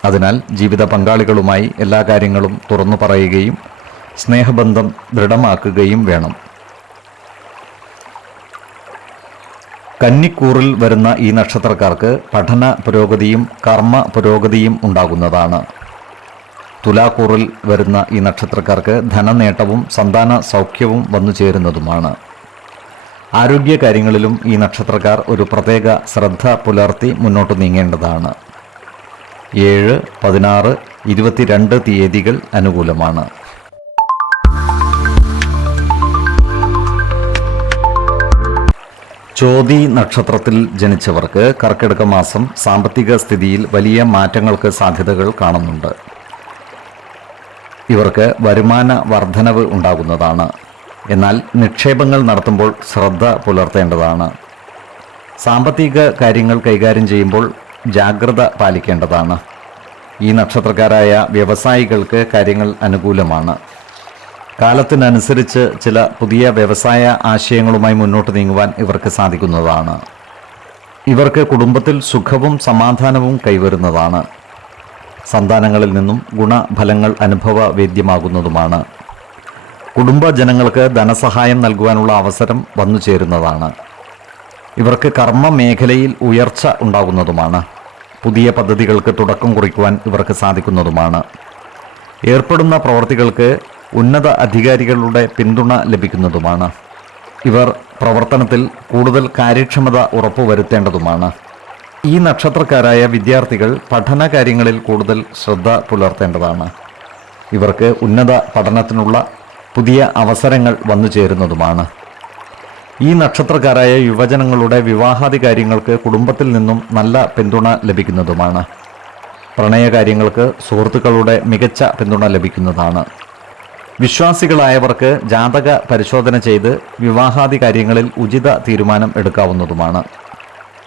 അതിനാൽ ജീവിത പങ്കാളികളുമായി എല്ലാ കാര്യങ്ങളും തുറന്നു പറയുകയും സ്നേഹബന്ധം ദൃഢമാക്കുകയും വേണം. കന്നിക്കൂറിൽ വരുന്ന ഈ നക്ഷത്രക്കാർക്ക് പഠന പുരോഗതിയും കർമ്മ പുരോഗതിയും ഉണ്ടാകുന്നതാണ്. തുലാക്കൂറിൽ വരുന്ന ഈ നക്ഷത്രക്കാർക്ക് ധനനേട്ടവും സന്താന സൗഖ്യവും വന്നു ചേരുന്നതുമാണ്. ആരോഗ്യകാര്യങ്ങളിലും ഈ നക്ഷത്രക്കാർ ഒരു പ്രത്യേക ശ്രദ്ധ പുലർത്തി മുന്നോട്ട് നീങ്ങേണ്ടതാണ്. 7, 16, 22 തീയതികൾ അനുകൂലമാണ്. ചോതി നക്ഷത്രത്തിൽ ജനിച്ചവർക്ക് കർക്കിടക മാസം സാമ്പത്തിക സ്ഥിതിയിൽ വലിയ മാറ്റങ്ങൾക്ക് സാധ്യതകൾ കാണുന്നുണ്ട്. ഇവർക്ക് വരുമാന വർധനവ് ഉണ്ടാകുന്നതാണ്. എന്നാൽ നിക്ഷേപങ്ങൾ നടത്തുമ്പോൾ ശ്രദ്ധ പുലർത്തേണ്ടതാണ്. സാമ്പത്തിക കാര്യങ്ങൾ കൈകാര്യം ചെയ്യുമ്പോൾ ജാഗ്രത പാലിക്കേണ്ടതാണ്. ഈ നക്ഷത്രക്കാരായ വ്യവസായികൾക്ക് കാര്യങ്ങൾ അനുകൂലമാണ്. കാലത്തിനനുസരിച്ച് ചില പുതിയ വ്യവസായ ആശയങ്ങളുമായി മുന്നോട്ട് നീങ്ങുവാൻ ഇവർക്ക് സാധിക്കുന്നതാണ്. ഇവർക്ക് കുടുംബത്തിൽ സുഖവും സമാധാനവും കൈവരുന്നതാണ്. സന്താനങ്ങളിൽ നിന്നും ഗുണഫലങ്ങൾ അനുഭവവേദ്യമാകുന്നതുമാണ്. കുടുംബജനങ്ങൾക്ക് ധനസഹായം നൽകുവാനുള്ള അവസരം വന്നു ചേരുന്നതാണ്. ഇവർക്ക് കർമ്മ മേഖലയിൽ ഉയർച്ച ഉണ്ടാകുന്നതുമാണ്. പുതിയ പദ്ധതികൾക്ക് തുടക്കം കുറിക്കുവാൻ ഇവർക്ക് സാധിക്കുന്നതുമാണ്. ഏർപ്പെടുന്ന പ്രവർത്തികൾക്ക് ഉന്നത അധികാരികളുടെ പിന്തുണ ലഭിക്കുന്നതുമാണ്. ഇവർ പ്രവർത്തനത്തിൽ കൂടുതൽ കാര്യക്ഷമത ഉറപ്പുവരുത്തേണ്ടതുമാണ്. ഈ നക്ഷത്രക്കാരായ വിദ്യാർത്ഥികൾ പഠന കാര്യങ്ങളിൽ കൂടുതൽ ശ്രദ്ധ പുലർത്തേണ്ടതാണ്. ഇവർക്ക് ഉന്നത പഠനത്തിനുള്ള പുതിയ അവസരങ്ങൾ വന്നു ചേരുന്നതുമാണ്. ഈ നക്ഷത്രക്കാരായ യുവജനങ്ങളുടെ വിവാഹാദി കാര്യങ്ങൾക്ക് കുടുംബത്തിൽ നിന്നും നല്ല പിന്തുണ ലഭിക്കുന്നതുമാണ്. പ്രണയകാര്യങ്ങൾക്ക് സുഹൃത്തുക്കളുടെ മികച്ച പിന്തുണ ലഭിക്കുന്നതാണ്. വിശ്വാസികളായവർക്ക് ജാതക പരിശോധന ചെയ്ത് വിവാഹാദി കാര്യങ്ങളിൽ ഉചിത തീരുമാനം എടുക്കാവുന്നതുമാണ്.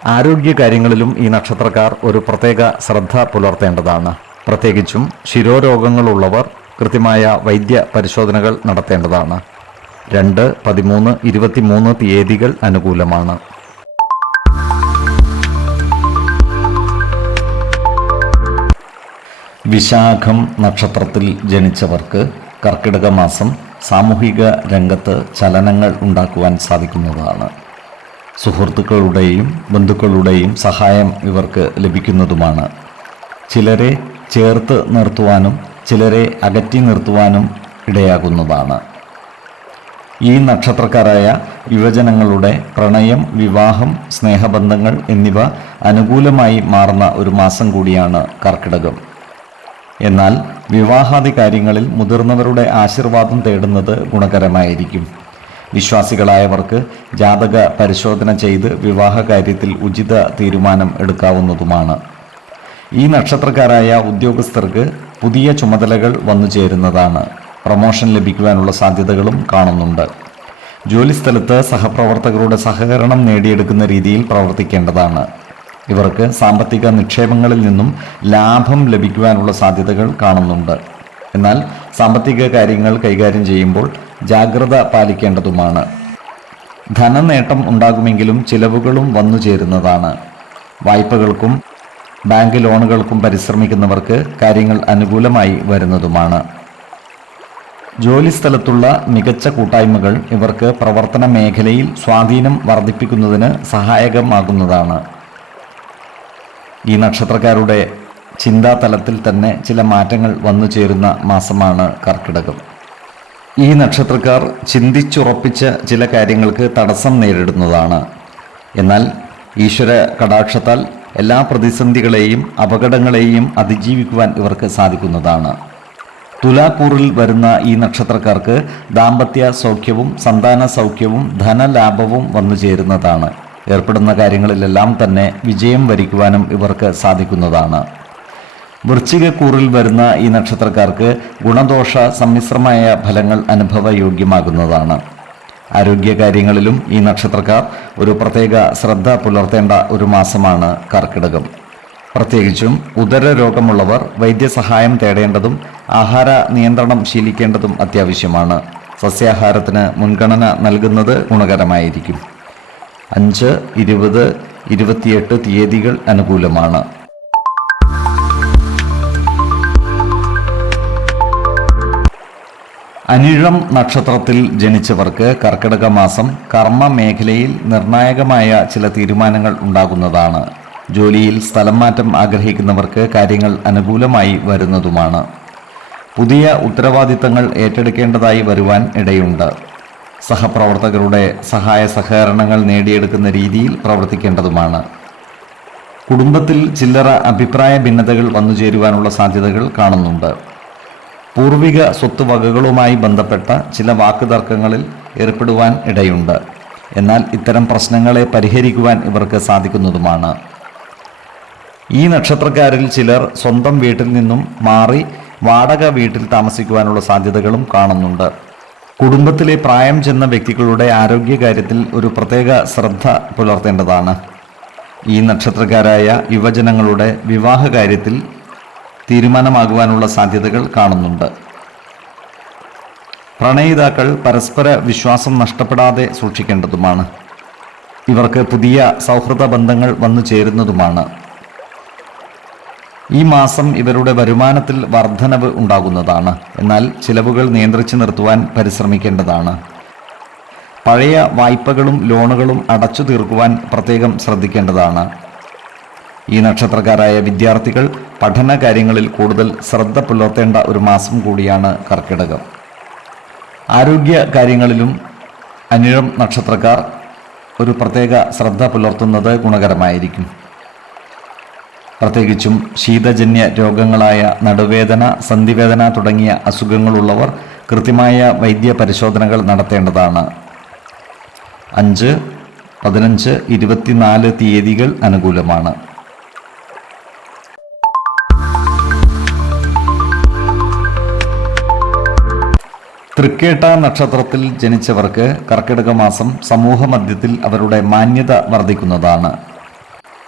ആരോഗ്യകാര്യങ്ങളിലും ഈ നക്ഷത്രക്കാർ ഒരു പ്രത്യേക ശ്രദ്ധ പുലർത്തേണ്ടതാണ്. പ്രത്യേകിച്ചും ശിരോരോഗങ്ങളുള്ളവർ കൃത്യമായ വൈദ്യ പരിശോധനകൾ നടത്തേണ്ടതാണ്. 2, 13, 23 തീയതികൾ അനുകൂലമാണ്. വിശാഖം നക്ഷത്രത്തിൽ ജനിച്ചവർക്ക് കർക്കിടക മാസം സാമൂഹിക രംഗത്ത് ചലനങ്ങൾ ഉണ്ടാക്കുവാൻ സാധിക്കുന്നതാണ്. സുഹൃത്തുക്കളുടെയും ബന്ധുക്കളുടെയും സഹായം ഇവർക്ക് ലഭിക്കുന്നതുമാണ്. ചിലരെ ചേർത്ത് നിർത്തുവാനും ചിലരെ അകറ്റി നിർത്തുവാനും ഇടയാകുന്നതാണ്. ഈ നക്ഷത്രക്കാരായ യുവജനങ്ങളുടെ പ്രണയം, വിവാഹം, സ്നേഹബന്ധങ്ങൾ എന്നിവ അനുകൂലമായി മാറുന്ന ഒരു മാസം കൂടിയാണ് കർക്കിടകം. എന്നാൽ വിവാഹാദി കാര്യങ്ങളിൽ മുതിർന്നവരുടെ ആശീർവാദം തേടുന്നത് ഗുണകരമായിരിക്കും. വിശ്വാസികളായവർക്ക് ജാതക പരിശോധന ചെയ്ത് വിവാഹ കാര്യത്തിൽ ഉചിത തീരുമാനം എടുക്കാവുന്നതുമാണ്. ഈ നക്ഷത്രക്കാരായ ഉദ്യോഗസ്ഥർക്ക് പുതിയ ചുമതലകൾ വന്നു ചേരുന്നതാണ്. പ്രമോഷൻ ലഭിക്കുവാനുള്ള സാധ്യതകളും കാണുന്നുണ്ട്. ജോലിസ്ഥലത്ത് സഹപ്രവർത്തകരുടെ സഹകരണം നേടിയെടുക്കുന്ന രീതിയിൽ പ്രവർത്തിക്കേണ്ടതാണ്. ഇവർക്ക് സാമ്പത്തിക നിക്ഷേപങ്ങളിൽ നിന്നും ലാഭം ലഭിക്കുവാനുള്ള സാധ്യതകൾ കാണുന്നുണ്ട്. എന്നാൽ സാമ്പത്തിക കാര്യങ്ങൾ കൈകാര്യം ചെയ്യുമ്പോൾ ജാഗ്രത പാലിക്കേണ്ടതുമാണ്. ധനനേട്ടം ഉണ്ടാകുമെങ്കിലും ചിലവുകളും വന്നു ചേരുന്നതാണ്. വായ്പകൾക്കും ബാങ്ക് ലോണുകൾക്കും പരിശ്രമിക്കുന്നവർക്ക് കാര്യങ്ങൾ അനുകൂലമായി വരുന്നതുമാണ്. ജോലിസ്ഥലത്തുള്ള മികച്ച കൂട്ടായ്മകൾ ഇവർക്ക് പ്രവർത്തന മേഖലയിൽ സ്വാധീനം വർദ്ധിപ്പിക്കുന്നതിന് സഹായകമാകുന്നതാണ്. ഈ നക്ഷത്രക്കാരുടെ ചിന്താതലത്തിൽ തന്നെ ചില മാറ്റങ്ങൾ വന്നു ചേരുന്ന മാസമാണ് കർക്കിടകം. ഈ നക്ഷത്രക്കാർ ചിന്തിച്ചുറപ്പിച്ച ചില കാര്യങ്ങൾക്ക് തടസ്സം നേരിടുന്നതാണ്. എന്നാൽ ഈശ്വര കടാക്ഷത്താൽ എല്ലാ പ്രതിസന്ധികളെയും അപകടങ്ങളെയും അതിജീവിക്കുവാൻ ഇവർക്ക് സാധിക്കുന്നതാണ്. തുലാക്കൂറിൽ വരുന്ന ഈ നക്ഷത്രക്കാർക്ക് ദാമ്പത്യ സൗഖ്യവും സന്താന സൗഖ്യവും ധനലാഭവും വന്നു ചേരുന്നതാണ്. ഏർപ്പെടുന്ന കാര്യങ്ങളിലെല്ലാം തന്നെ വിജയം വരിക്കുവാനും ഇവർക്ക് സാധിക്കുന്നതാണ്. വൃശ്ചികക്കൂറിൽ വരുന്ന ഈ നക്ഷത്രക്കാർക്ക് ഗുണദോഷ സമ്മിശ്രമായ ഫലങ്ങൾ അനുഭവയോഗ്യമാകുന്നതാണ്. ആരോഗ്യകാര്യങ്ങളിലും ഈ നക്ഷത്രക്കാർ ഒരു പ്രത്യേക ശ്രദ്ധ പുലർത്തേണ്ട ഒരു മാസമാണ് കർക്കിടകം. പ്രത്യേകിച്ചും ഉദരരോഗമുള്ളവർ വൈദ്യസഹായം തേടേണ്ടതും ആഹാര നിയന്ത്രണം ശീലിക്കേണ്ടതും അത്യാവശ്യമാണ്. സസ്യാഹാരത്തിന് മുൻഗണന നൽകുന്നത് ഗുണകരമായിരിക്കും. 5, 20, 28 തീയതികൾ അനുകൂലമാണ്. അനിഴം നക്ഷത്രത്തിൽ ജനിച്ചവർക്ക് കർക്കിടക മാസം കർമ്മ മേഖലയിൽ നിർണായകമായ ചില തീരുമാനങ്ങൾ ഉണ്ടാകുന്നതാണ്. ജോലിയിൽ സ്ഥലം മാറ്റം ആഗ്രഹിക്കുന്നവർക്ക് കാര്യങ്ങൾ അനുകൂലമായി വരുന്നതുമാണ്. പുതിയ ഉത്തരവാദിത്തങ്ങൾ ഏറ്റെടുക്കേണ്ടതായി വരുവാൻ ഇടയുണ്ട്. സഹപ്രവർത്തകരുടെ സഹായ സഹകരണങ്ങൾ നേടിയെടുക്കുന്ന രീതിയിൽ പ്രവർത്തിക്കേണ്ടതുമാണ്. കുടുംബത്തിൽ ചില്ലറ അഭിപ്രായ ഭിന്നതകൾ വന്നു ചേരുവാനുള്ള സാധ്യതകൾ കാണുന്നുണ്ട്. പൂർവിക സ്വത്തുവകകളുമായി ബന്ധപ്പെട്ട ചില വാക്കുതർക്കങ്ങളിൽ ഏർപ്പെടുവാൻ ഇടയുണ്ട്. എന്നാൽ ഇത്തരം പ്രശ്നങ്ങളെ പരിഹരിക്കുവാൻ ഇവർക്ക് സാധിക്കുന്നതുമാണ്. ഈ നക്ഷത്രക്കാരിൽ ചിലർ സ്വന്തം വീട്ടിൽ നിന്നും മാറി വാടക വീട്ടിൽ താമസിക്കുവാനുള്ള സാധ്യതകളും കാണുന്നുണ്ട്. കുടുംബത്തിലെ പ്രായം ചെന്ന വ്യക്തികളുടെ ആരോഗ്യകാര്യത്തിൽ ഒരു പ്രത്യേക ശ്രദ്ധ പുലർത്തേണ്ടതാണ്. ഈ നക്ഷത്രക്കാരായ യുവജനങ്ങളുടെ വിവാഹ കാര്യത്തിൽ തീരുമാനമാകുവാനുള്ള സാധ്യതകൾ കാണുന്നുണ്ട്. പ്രണയിതാക്കൾ പരസ്പര വിശ്വാസം നഷ്ടപ്പെടാതെ സൂക്ഷിക്കേണ്ടതുമാണ്. ഇവർക്ക് പുതിയ സൗഹൃദ ബന്ധങ്ങൾ വന്നു ചേരുന്നതുമാണ്. ഈ മാസം ഇവരുടെ വരുമാനത്തിൽ വർധനവ് ഉണ്ടാകുന്നതാണ്. എന്നാൽ ചിലവുകൾ നിയന്ത്രിച്ചു നിർത്തുവാൻ പരിശ്രമിക്കേണ്ടതാണ്. പഴയ വായ്പകളും ലോണുകളും അടച്ചു തീർക്കുവാൻ പ്രത്യേകം ശ്രദ്ധിക്കേണ്ടതാണ്. ഈ നക്ഷത്രക്കാരായ വിദ്യാർത്ഥികൾ പഠന കാര്യങ്ങളിൽ കൂടുതൽ ശ്രദ്ധ പുലർത്തേണ്ട ഒരു മാസം കൂടിയാണ് കർക്കിടകം. ആരോഗ്യ കാര്യങ്ങളിലും അനിഴം നക്ഷത്രക്കാർ ഒരു പ്രത്യേക ശ്രദ്ധ പുലർത്തുന്നത് ഗുണകരമായിരിക്കും. പ്രത്യേകിച്ചും ശീതജന്യ രോഗങ്ങളായ നടുവേദന, സന്ധിവേദന തുടങ്ങിയ അസുഖങ്ങളുള്ളവർ കൃത്യമായ വൈദ്യ പരിശോധനകൾ നടത്തേണ്ടതാണ്. 5, 15, 24 തീയതികൾ അനുകൂലമാണ്. തൃക്കേട്ട നക്ഷത്രത്തിൽ ജനിച്ചവർക്ക് കർക്കിടക മാസം സമൂഹ മധ്യത്തിൽ അവരുടെ മാന്യത വർദ്ധിക്കുന്നതാണ്.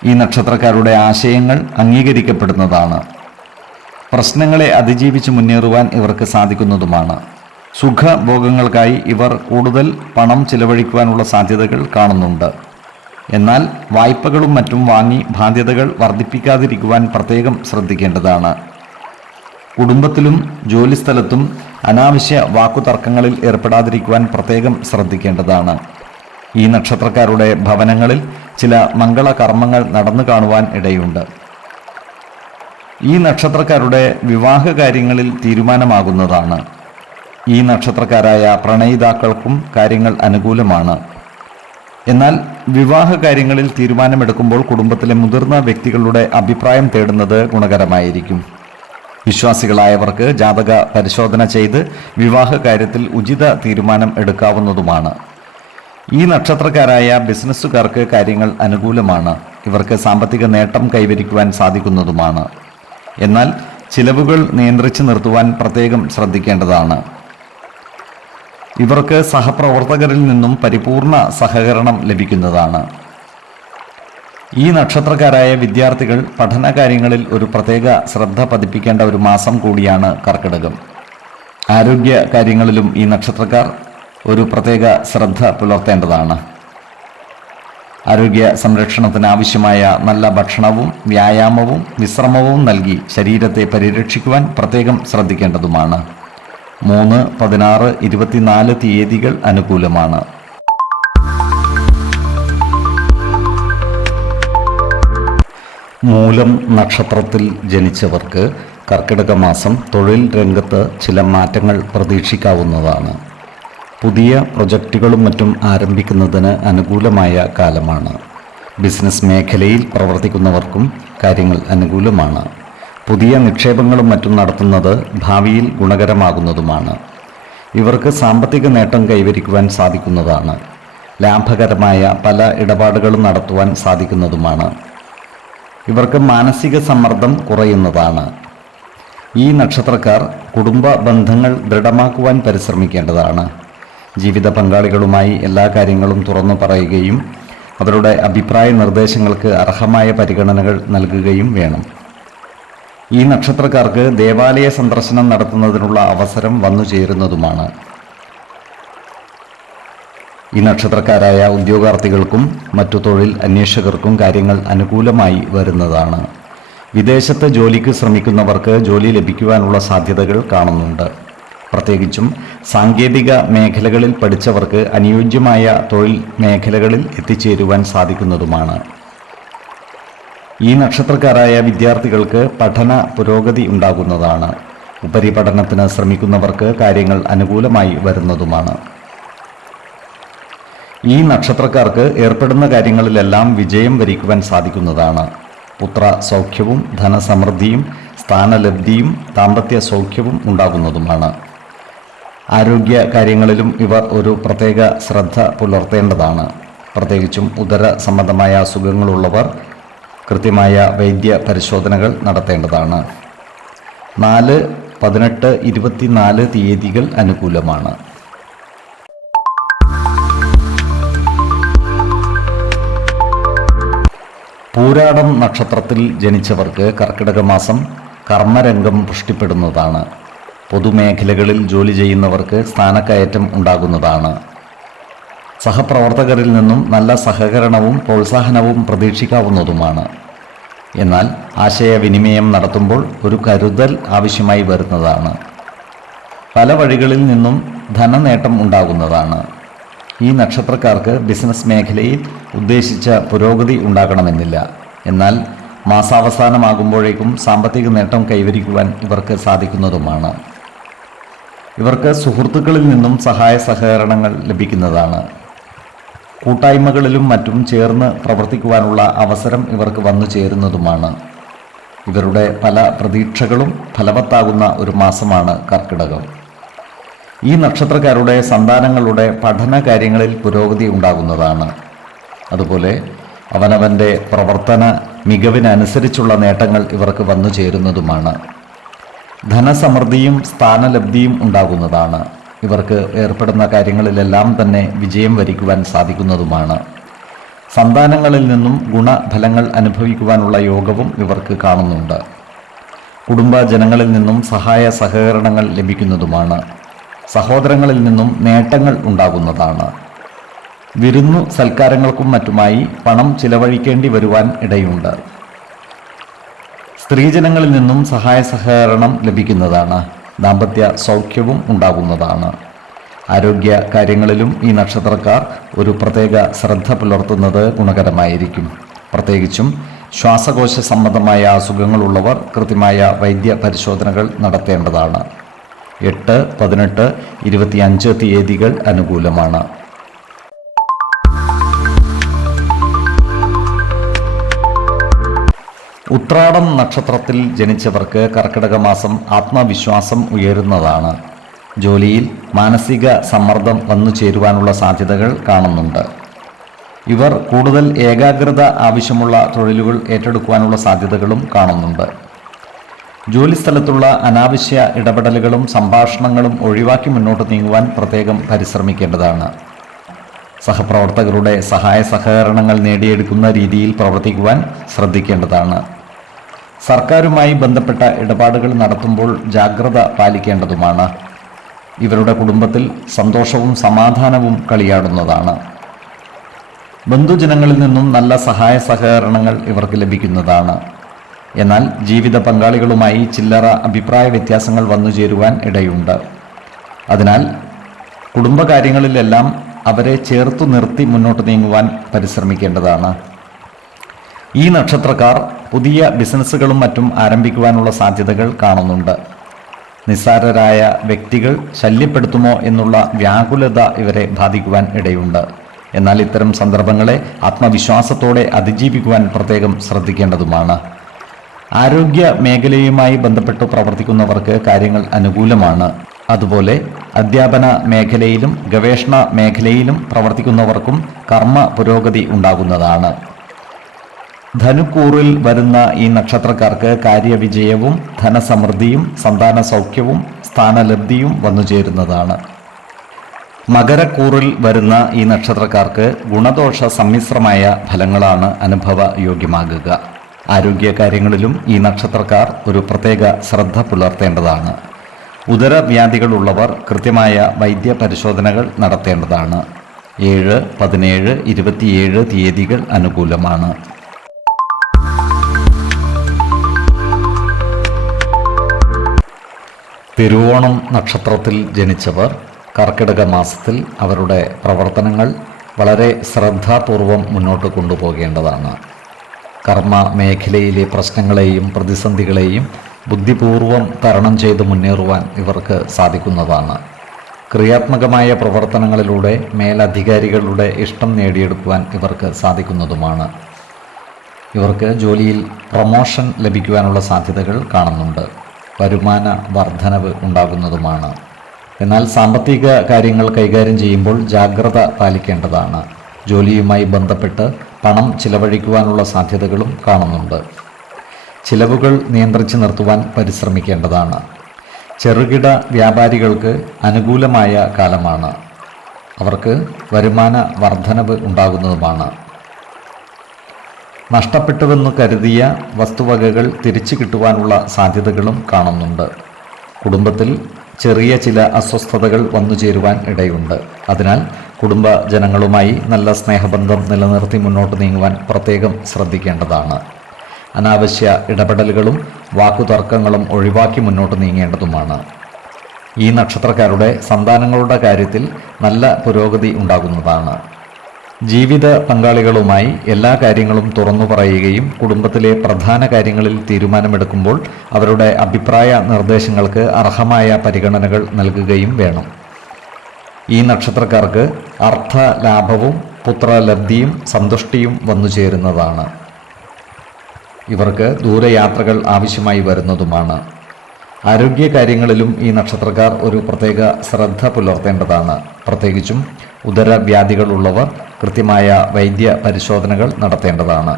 ഈ നക്ഷത്രക്കാരുടെ ആശയങ്ങൾ അംഗീകരിക്കപ്പെടുന്നതാണ്. പ്രശ്നങ്ങളെ അതിജീവിച്ച് മുന്നേറുവാൻ ഇവർക്ക് സാധിക്കുന്നതുമാണ്. സുഖഭോഗങ്ങൾക്കായി ഇവർ കൂടുതൽ പണം ചിലവഴിക്കുവാനുള്ള സാധ്യതകൾ കാണുന്നുണ്ട്. എന്നാൽ വായ്പകളും മറ്റും വാങ്ങി ബാധ്യതകൾ വർദ്ധിപ്പിക്കാതിരിക്കുവാൻ പ്രത്യേകം ശ്രദ്ധിക്കേണ്ടതാണ്. കുടുംബത്തിലും ജോലിസ്ഥലത്തും അനാവശ്യ വാക്കുതർക്കങ്ങളിൽ ഏർപ്പെടാതിരിക്കുവാൻ പ്രത്യേകം ശ്രദ്ധിക്കേണ്ടതാണ്. ഈ നക്ഷത്രക്കാരുടെ ഭവനങ്ങളിൽ ചില മംഗളകർമ്മങ്ങൾ നടന്നു കാണുവാൻ ഇടയുണ്ട്. ഈ നക്ഷത്രക്കാരുടെ വിവാഹ കാര്യങ്ങളിൽ തീരുമാനമാകുന്നതാണ്. ഈ നക്ഷത്രക്കാരായ പ്രണയിതാക്കൾക്കും കാര്യങ്ങൾ അനുകൂലമാണ്. എന്നാൽ വിവാഹ കാര്യങ്ങളിൽ തീരുമാനമെടുക്കുമ്പോൾ കുടുംബത്തിലെ മുതിർന്ന വ്യക്തികളുടെ അഭിപ്രായം തേടുന്നത് ഗുണകരമായിരിക്കും. വിശ്വാസികളായവർക്ക് ജാതക പരിശോധന ചെയ്ത് വിവാഹ കാര്യത്തിൽ ഉചിത തീരുമാനം എടുക്കാവുന്നതുമാണ്. ഈ നക്ഷത്രക്കാരായ ബിസിനസ്സുകാർക്ക് കാര്യങ്ങൾ അനുകൂലമാണ്. ഇവർക്ക് സാമ്പത്തിക നേട്ടം കൈവരിക്കുവാൻ സാധിക്കുന്നതുമാണ്. എന്നാൽ ചിലവുകൾ നിയന്ത്രിച്ചു നിർത്തുവാൻ പ്രത്യേകം ശ്രദ്ധിക്കേണ്ടതാണ്. ഇവർക്ക് സഹപ്രവർത്തകരിൽ നിന്നും പരിപൂർണ സഹകരണം ലഭിക്കുന്നതാണ്. ഈ നക്ഷത്രക്കാരായ വിദ്യാർത്ഥികൾ പഠനകാര്യങ്ങളിൽ ഒരു പ്രത്യേക ശ്രദ്ധ പതിപ്പിക്കേണ്ട ഒരു മാസം കൂടിയാണ് കർക്കിടകം. ആരോഗ്യ കാര്യങ്ങളിലും ഈ നക്ഷത്രക്കാർ ഒരു പ്രത്യേക ശ്രദ്ധ പുലർത്തേണ്ടതാണ്. ആരോഗ്യ സംരക്ഷണത്തിന് ആവശ്യമായ നല്ല ഭക്ഷണവും വ്യായാമവും വിശ്രമവും നൽകി ശരീരത്തെ പരിരക്ഷിക്കുവാൻ പ്രത്യേകം ശ്രദ്ധിക്കേണ്ടതുമാണ്. 3, 16, 24 തീയതികൾ അനുകൂലമാണ്. മൂലം നക്ഷത്രത്തിൽ ജനിച്ചവർക്ക് കർക്കിടക മാസം തൊഴിൽ രംഗത്ത് ചില മാറ്റങ്ങൾ പ്രതീക്ഷിക്കാവുന്നതാണ്. പുതിയ പ്രൊജക്റ്റുകളും മറ്റും ആരംഭിക്കുന്നതിന് അനുകൂലമായ കാലമാണ്. ബിസിനസ് മേഖലയിൽ പ്രവർത്തിക്കുന്നവർക്കും കാര്യങ്ങൾ അനുകൂലമാണ്. പുതിയ നിക്ഷേപങ്ങളും മറ്റും നടത്തുന്നത് ഭാവിയിൽ ഗുണകരമാകുന്നതുമാണ്. ഇവർക്ക് സാമ്പത്തിക നേട്ടം കൈവരിക്കുവാൻ സാധിക്കുന്നതാണ്. ലാഭകരമായ പല ഇടപാടുകളും നടത്തുവാൻ സാധിക്കുന്നതുമാണ്. ഇവർക്ക് മാനസിക സമ്മർദ്ദം കുറയുന്നതാണ്. ഈ നക്ഷത്രക്കാർ കുടുംബ ബന്ധങ്ങൾ ദൃഢമാക്കുവാൻ പരിശ്രമിക്കേണ്ടതാണ്. ജീവിത പങ്കാളികളുമായി എല്ലാ കാര്യങ്ങളും തുറന്നു പറയുകയും അവരുടെ അഭിപ്രായ നിർദ്ദേശങ്ങൾക്ക് അർഹമായ പരിഗണനകൾ നൽകുകയും വേണം. ഈ നക്ഷത്രക്കാർക്ക് ദേവാലയ സന്ദർശനം നടത്തുന്നതിനുള്ള അവസരം വന്നു ചേരുന്നതുമാണ്. ഈ നക്ഷത്രക്കാരായ ഉദ്യോഗാർത്ഥികൾക്കും മറ്റു തൊഴിൽ അന്വേഷകർക്കും കാര്യങ്ങൾ അനുകൂലമായി വരുന്നതാണ്. വിദേശത്ത് ജോലിക്ക് ശ്രമിക്കുന്നവർക്ക് ജോലി ലഭിക്കുവാനുള്ള സാധ്യതകൾ കാണുന്നുണ്ട്. പ്രത്യേകിച്ചും സാങ്കേതിക മേഖലകളിൽ പഠിച്ചവർക്ക് അനുയോജ്യമായ തൊഴിൽ മേഖലകളിൽ എത്തിച്ചേരുവാൻ സാധിക്കുന്നതുമാണ്. ഈ നക്ഷത്രക്കാരായ വിദ്യാർത്ഥികൾക്ക് പഠന പുരോഗതി ഉണ്ടാകുന്നതാണ്. ഉപരിപഠനത്തിന് ശ്രമിക്കുന്നവർക്ക് കാര്യങ്ങൾ അനുകൂലമായി വരുന്നതുമാണ്. ഈ നക്ഷത്രക്കാർക്ക് ഏർപ്പെടുന്ന കാര്യങ്ങളിലെല്ലാം വിജയം വരിക്കുവാൻ സാധിക്കുന്നതാണ്. പുത്ര സൗഖ്യവും ധനസമൃദ്ധിയും സ്ഥാനലബ്ധിയും ദാമ്പത്യ സൗഖ്യവും ഉണ്ടാകുന്നതുമാണ്. ആരോഗ്യ കാര്യങ്ങളിലും ഇവർ ഒരു പ്രത്യേക ശ്രദ്ധ പുലർത്തേണ്ടതാണ്. പ്രത്യേകിച്ചും ഉദര സംബന്ധമായ അസുഖങ്ങളുള്ളവർ കൃത്യമായ വൈദ്യ പരിശോധനകൾ നടത്തേണ്ടതാണ്. 4, 18, 24 തീയതികൾ അനുകൂലമാണ്. പൂരാടം നക്ഷത്രത്തിൽ ജനിച്ചവർക്ക് കർക്കിടക മാസം കർമ്മരംഗം പുഷ്ടിപ്പെടുന്നതാണ്. പൊതുമേഖലകളിൽ ജോലി ചെയ്യുന്നവർക്ക് സ്ഥാനക്കയറ്റം ഉണ്ടാകുന്നതാണ്. സഹപ്രവർത്തകരിൽ നിന്നും നല്ല സഹകരണവും പ്രോത്സാഹനവും പ്രതീക്ഷിക്കാവുന്നതുമാണ്. എന്നാൽ ആശയവിനിമയം നടത്തുമ്പോൾ ഒരു കരുതൽ ആവശ്യമായി വരുന്നതാണ്. പല വഴികളിൽ നിന്നും ധനനേട്ടം ഉണ്ടാകുന്നതാണ്. ഈ നക്ഷത്രക്കാർക്ക് ബിസിനസ് മേഖലയിൽ ഉദ്ദേശിച്ച പുരോഗതി ഉണ്ടാകണമെന്നില്ല. എന്നാൽ മാസാവസാനമാകുമ്പോഴേക്കും സാമ്പത്തിക നേട്ടം കൈവരിക്കുവാൻ ഇവർക്ക് സാധിക്കുന്നതുമാണ്. ഇവർക്ക് സുഹൃത്തുക്കളിൽ നിന്നും സഹായ സഹകരണങ്ങൾ ലഭിക്കുന്നതാണ്. കൂട്ടായ്മകളിലും മറ്റും ചേർന്ന് പ്രവർത്തിക്കുവാനുള്ള അവസരം ഇവർക്ക് വന്നു ചേരുന്നതുമാണ്. ഇവരുടെ പല പ്രതീക്ഷകളും ഫലവത്താകുന്ന ഒരു മാസമാണ് കർക്കിടകം. ഈ നക്ഷത്രക്കാരുടെ സന്താനങ്ങളുടെ പഠന കാര്യങ്ങളിൽ പുരോഗതി ഉണ്ടാകുന്നതാണ്. അതുപോലെ അവനവൻ്റെ പ്രവർത്തന മികവിനനുസരിച്ചുള്ള നേട്ടങ്ങൾ ഇവർക്ക് വന്നു ചേരുന്നതുമാണ്. ധനസമൃദ്ധിയും സ്ഥാനലബ്ധിയും ഉണ്ടാകുന്നതാണ്. ഇവർക്ക് ഏർപ്പെടുന്ന കാര്യങ്ങളിലെല്ലാം തന്നെ വിജയം വരിക്കുവാൻ സാധിക്കുന്നതുമാണ്. സന്താനങ്ങളിൽ നിന്നും ഗുണഫലങ്ങൾ അനുഭവിക്കുവാനുള്ള യോഗവും ഇവർക്ക് കാണുന്നുണ്ട്. കുടുംബജനങ്ങളിൽ നിന്നും സഹായ സഹകരണങ്ങൾ ലഭിക്കുന്നതുമാണ്. സഹോദരങ്ങളിൽ നിന്നും നേട്ടങ്ങൾ ഉണ്ടാകുന്നതാണ്. വിരുന്നു സൽക്കാരങ്ങൾക്കും മറ്റുമായി പണം ചിലവഴിക്കേണ്ടി വരുവാൻ ഇടയുണ്ട്. സ്ത്രീജനങ്ങളിൽ നിന്നും സഹായ സഹകരണം ലഭിക്കുന്നതാണ്. ദാമ്പത്യ സൗഖ്യവും ഉണ്ടാകുന്നതാണ്. ആരോഗ്യ കാര്യങ്ങളിലും ഈ നക്ഷത്രക്കാർ ഒരു പ്രത്യേക ശ്രദ്ധ പുലർത്തുന്നത് ഗുണകരമായിരിക്കും. പ്രത്യേകിച്ചും ശ്വാസകോശ സംബന്ധമായ അസുഖങ്ങളുള്ളവർ കൃത്യമായ വൈദ്യ പരിശോധനകൾ നടത്തേണ്ടതാണ്. 8, 18, 25 തീയതികൾ അനുകൂലമാണ്. ഉത്രാടം നക്ഷത്രത്തിൽ ജനിച്ചവർക്ക് കർക്കിടക മാസം ആത്മവിശ്വാസം ഉയരുന്നതാണ്. ജോലിയിൽ മാനസിക സമ്മർദ്ദം വന്നു ചേരുവാനുള്ള സാധ്യതകൾ കാണുന്നുണ്ട്. ഇവർ കൂടുതൽ ഏകാഗ്രത ആവശ്യമുള്ള തൊഴിലുകൾ ഏറ്റെടുക്കുവാനുള്ള സാധ്യതകളും കാണുന്നുണ്ട്. ജോലിസ്ഥലത്തുള്ള അനാവശ്യ ഇടപെടലുകളും സംഭാഷണങ്ങളും ഒഴിവാക്കി മുന്നോട്ട് നീങ്ങുവാൻ പ്രത്യേകം പരിശ്രമിക്കേണ്ടതാണ്. സഹപ്രവർത്തകരുടെ സഹായ സഹകരണങ്ങൾ നേടിയെടുക്കുന്ന രീതിയിൽ പ്രവർത്തിക്കുവാൻ ശ്രദ്ധിക്കേണ്ടതാണ്. സർക്കാരുമായി ബന്ധപ്പെട്ട ഇടപാടുകൾ നടത്തുമ്പോൾ ജാഗ്രത പാലിക്കേണ്ടതുമാണ്. ഇവരുടെ കുടുംബത്തിൽ സന്തോഷവും സമാധാനവും കളിയാടുന്നതാണ്. ബന്ധുജനങ്ങളിൽ നിന്നും നല്ല സഹായ സഹകരണങ്ങൾ ഇവർക്ക് ലഭിക്കുന്നതാണ്. എന്നാൽ ജീവിത പങ്കാളികളുമായി ചില്ലറ അഭിപ്രായ വ്യത്യാസങ്ങൾ വന്നു ചേരുവാൻ ഇടയുണ്ട്. അതിനാൽ കുടുംബകാര്യങ്ങളിലെല്ലാം അവരെ ചേർത്തു നിർത്തി മുന്നോട്ട് നീങ്ങുവാൻ പരിശ്രമിക്കേണ്ടതാണ്. ഈ നക്ഷത്രക്കാർ പുതിയ ബിസിനസ്സുകളും മറ്റും ആരംഭിക്കുവാനുള്ള സാധ്യതകൾ കാണുന്നുണ്ട്. നിസ്സാരരായ വ്യക്തികൾ ശല്യപ്പെടുത്തുമോ എന്നുള്ള വ്യാകുലത ഇവരെ ബാധിക്കുവാൻ ഇടയുണ്ട്. എന്നാൽ ഇത്തരം സന്ദർഭങ്ങളെ ആത്മവിശ്വാസത്തോടെ അതിജീവിക്കുവാൻ പ്രത്യേകം ശ്രദ്ധിക്കേണ്ടതുമാണ്. ആരോഗ്യ മേഖലയുമായി ബന്ധപ്പെട്ട് പ്രവർത്തിക്കുന്നവർക്ക് കാര്യങ്ങൾ അനുകൂലമാണ്. അതുപോലെ അധ്യാപന മേഖലയിലും ഗവേഷണ മേഖലയിലും പ്രവർത്തിക്കുന്നവർക്കും കർമ്മ പുരോഗതി ഉണ്ടാകുന്നതാണ്. ധനുക്കൂറിൽ വരുന്ന ഈ നക്ഷത്രക്കാർക്ക് കാര്യവിജയവും ധനസമൃദ്ധിയും സന്താന സൗഖ്യവും സ്ഥാനലബ്ധിയും വന്നു ചേരുന്നതാണ്. മകരക്കൂറിൽ വരുന്ന ഈ നക്ഷത്രക്കാർക്ക് ഗുണദോഷ സമ്മിശ്രമായ ഫലങ്ങളാണ് അനുഭവ യോഗ്യമാകുക. ആരോഗ്യകാര്യങ്ങളിലും ഈ നക്ഷത്രക്കാർ ഒരു പ്രത്യേക ശ്രദ്ധ പുലർത്തേണ്ടതാണ്. ഉദരവ്യാധികളുള്ളവർ കൃത്യമായ വൈദ്യ പരിശോധനകൾ നടത്തേണ്ടതാണ്. 7, 17, 27 തീയതികൾ അനുകൂലമാണ്. തിരുവോണം നക്ഷത്രത്തിൽ ജനിച്ചവർ കർക്കിടക മാസത്തിൽ അവരുടെ പ്രവർത്തനങ്ങൾ വളരെ ശ്രദ്ധാപൂർവം മുന്നോട്ട് കൊണ്ടുപോകേണ്ടതാണ്. കർമ്മ മേഖലയിലെ പ്രശ്നങ്ങളെയും പ്രതിസന്ധികളെയും ബുദ്ധിപൂർവം തരണം ചെയ്ത് മുന്നേറുവാൻ ഇവർക്ക് സാധിക്കുന്നതാണ്. ക്രിയാത്മകമായ പ്രവർത്തനങ്ങളിലൂടെ മേലധികാരികളുടെ ഇഷ്ടം നേടിയെടുക്കുവാൻ ഇവർക്ക് സാധിക്കുന്നതുമാണ്. ഇവർക്ക് ജോലിയിൽ പ്രൊമോഷൻ ലഭിക്കുവാനുള്ള സാധ്യതകൾ കാണുന്നുണ്ട്. വരുമാന വർധനവ് ഉണ്ടാകുന്നതുമാണ്. എന്നാൽ സാമ്പത്തിക കാര്യങ്ങൾ കൈകാര്യം ചെയ്യുമ്പോൾ ജാഗ്രത പാലിക്കേണ്ടതാണ്. ജോലിയുമായി ബന്ധപ്പെട്ട് പണം ചിലവഴിക്കുവാനുള്ള സാധ്യതകളും കാണുന്നുണ്ട്. ചിലവുകൾ നിയന്ത്രിച്ച് നിർത്തുവാൻ പരിശ്രമിക്കേണ്ടതാണ്. ചെറുകിട വ്യാപാരികൾക്ക് അനുകൂലമായ കാലമാണ്. അവർക്ക് വരുമാന വർധനവ് ഉണ്ടാകുന്നതുമാണ്. നഷ്ടപ്പെട്ടുവെന്ന് കരുതിയ വസ്തുവകകൾ തിരിച്ചു കിട്ടുവാനുള്ള സാധ്യതകളും കാണുന്നുണ്ട്. കുടുംബത്തിൽ ചെറിയ ചില അസ്വസ്ഥതകൾ വന്നു ചേരുവാൻ ഇടയുണ്ട്. അതിനാൽ കുടുംബജനങ്ങളുമായി നല്ല സ്നേഹബന്ധം നിലനിർത്തി മുന്നോട്ട് നീങ്ങുവാൻ പ്രത്യേകം ശ്രദ്ധിക്കേണ്ടതാണ്. അനാവശ്യ ഇടപെടലുകളും വാക്കുതർക്കങ്ങളും ഒഴിവാക്കി മുന്നോട്ട് നീങ്ങേണ്ടതുമാണ്. ഈ നക്ഷത്രക്കാരുടെ സന്താനങ്ങളുടെ കാര്യത്തിൽ നല്ല പുരോഗതി ഉണ്ടാകുന്നതാണ്. ജീവിത പങ്കാളികളുമായി എല്ലാ കാര്യങ്ങളും തുറന്നു പറയുകയും കുടുംബത്തിലെ പ്രധാന കാര്യങ്ങളിൽ തീരുമാനമെടുക്കുമ്പോൾ അവരുടെ അഭിപ്രായ നിർദ്ദേശങ്ങൾക്ക് അർഹമായ പരിഗണനകൾ നൽകുകയും വേണം. ഈ നക്ഷത്രക്കാർക്ക് അർത്ഥലാഭവും പുത്രലബ്ധിയും സന്തുഷ്ടിയും വന്നു ചേരുന്നതാണ്. ഇവർക്ക് ദൂരയാത്രകൾ ആവശ്യമായി വരുന്നതുമാണ്. ആരോഗ്യകാര്യങ്ങളിലും ഈ നക്ഷത്രക്കാർ ഒരു പ്രത്യേക ശ്രദ്ധ പുലർത്തേണ്ടതാണ്. പ്രത്യേകിച്ചും ഉദരവ്യാധികളുള്ളവർ കൃത്യമായ വൈദ്യ പരിശോധനകൾ നടത്തേണ്ടതാണ്.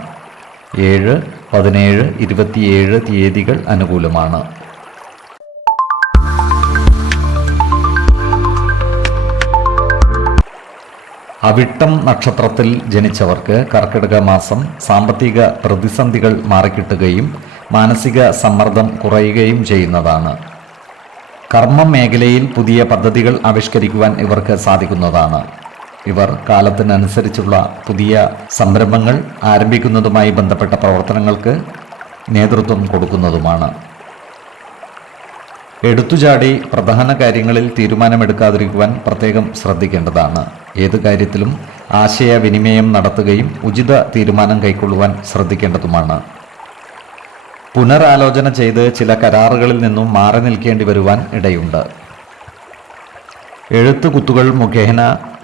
7, 17, 27 തീയതികൾ അനുകൂലമാണ്. അവിട്ടം നക്ഷത്രത്തിൽ ജനിച്ചവർക്ക് കർക്കിടക മാസം സാമ്പത്തിക പ്രതിസന്ധികൾ മാറിക്കിട്ടുകയും മാനസിക സമ്മർദ്ദം കുറയുകയും ചെയ്യുന്നതാണ്. കർമ്മ മേഖലയിൽ പുതിയ പദ്ധതികൾ ആവിഷ്കരിക്കുവാൻ ഇവർക്ക് സാധിക്കുന്നതാണ്. ഇവർ കാലത്തിനനുസരിച്ചുള്ള പുതിയ സംരംഭങ്ങൾ ആരംഭിക്കുന്നതുമായി ബന്ധപ്പെട്ട പ്രവർത്തനങ്ങൾക്ക് നേതൃത്വം കൊടുക്കുന്നതുമാണ്. എടുത്തുചാടി പ്രധാന കാര്യങ്ങളിൽ തീരുമാനമെടുക്കാതിരിക്കുവാൻ പ്രത്യേകം ശ്രദ്ധിക്കേണ്ടതാണ്. ഏത് കാര്യത്തിലും ആശയവിനിമയം നടത്തുകയും ഉചിത തീരുമാനം കൈക്കൊള്ളുവാൻ ശ്രദ്ധിക്കേണ്ടതുമാണ്. പുനരാലോചന ചെയ്ത് ചില കരാറുകളിൽ നിന്നും മാറി നിൽക്കേണ്ടി വരുവാൻ ഇടയുണ്ട്. എഴുത്തുകുത്തുകൾ മുഖേന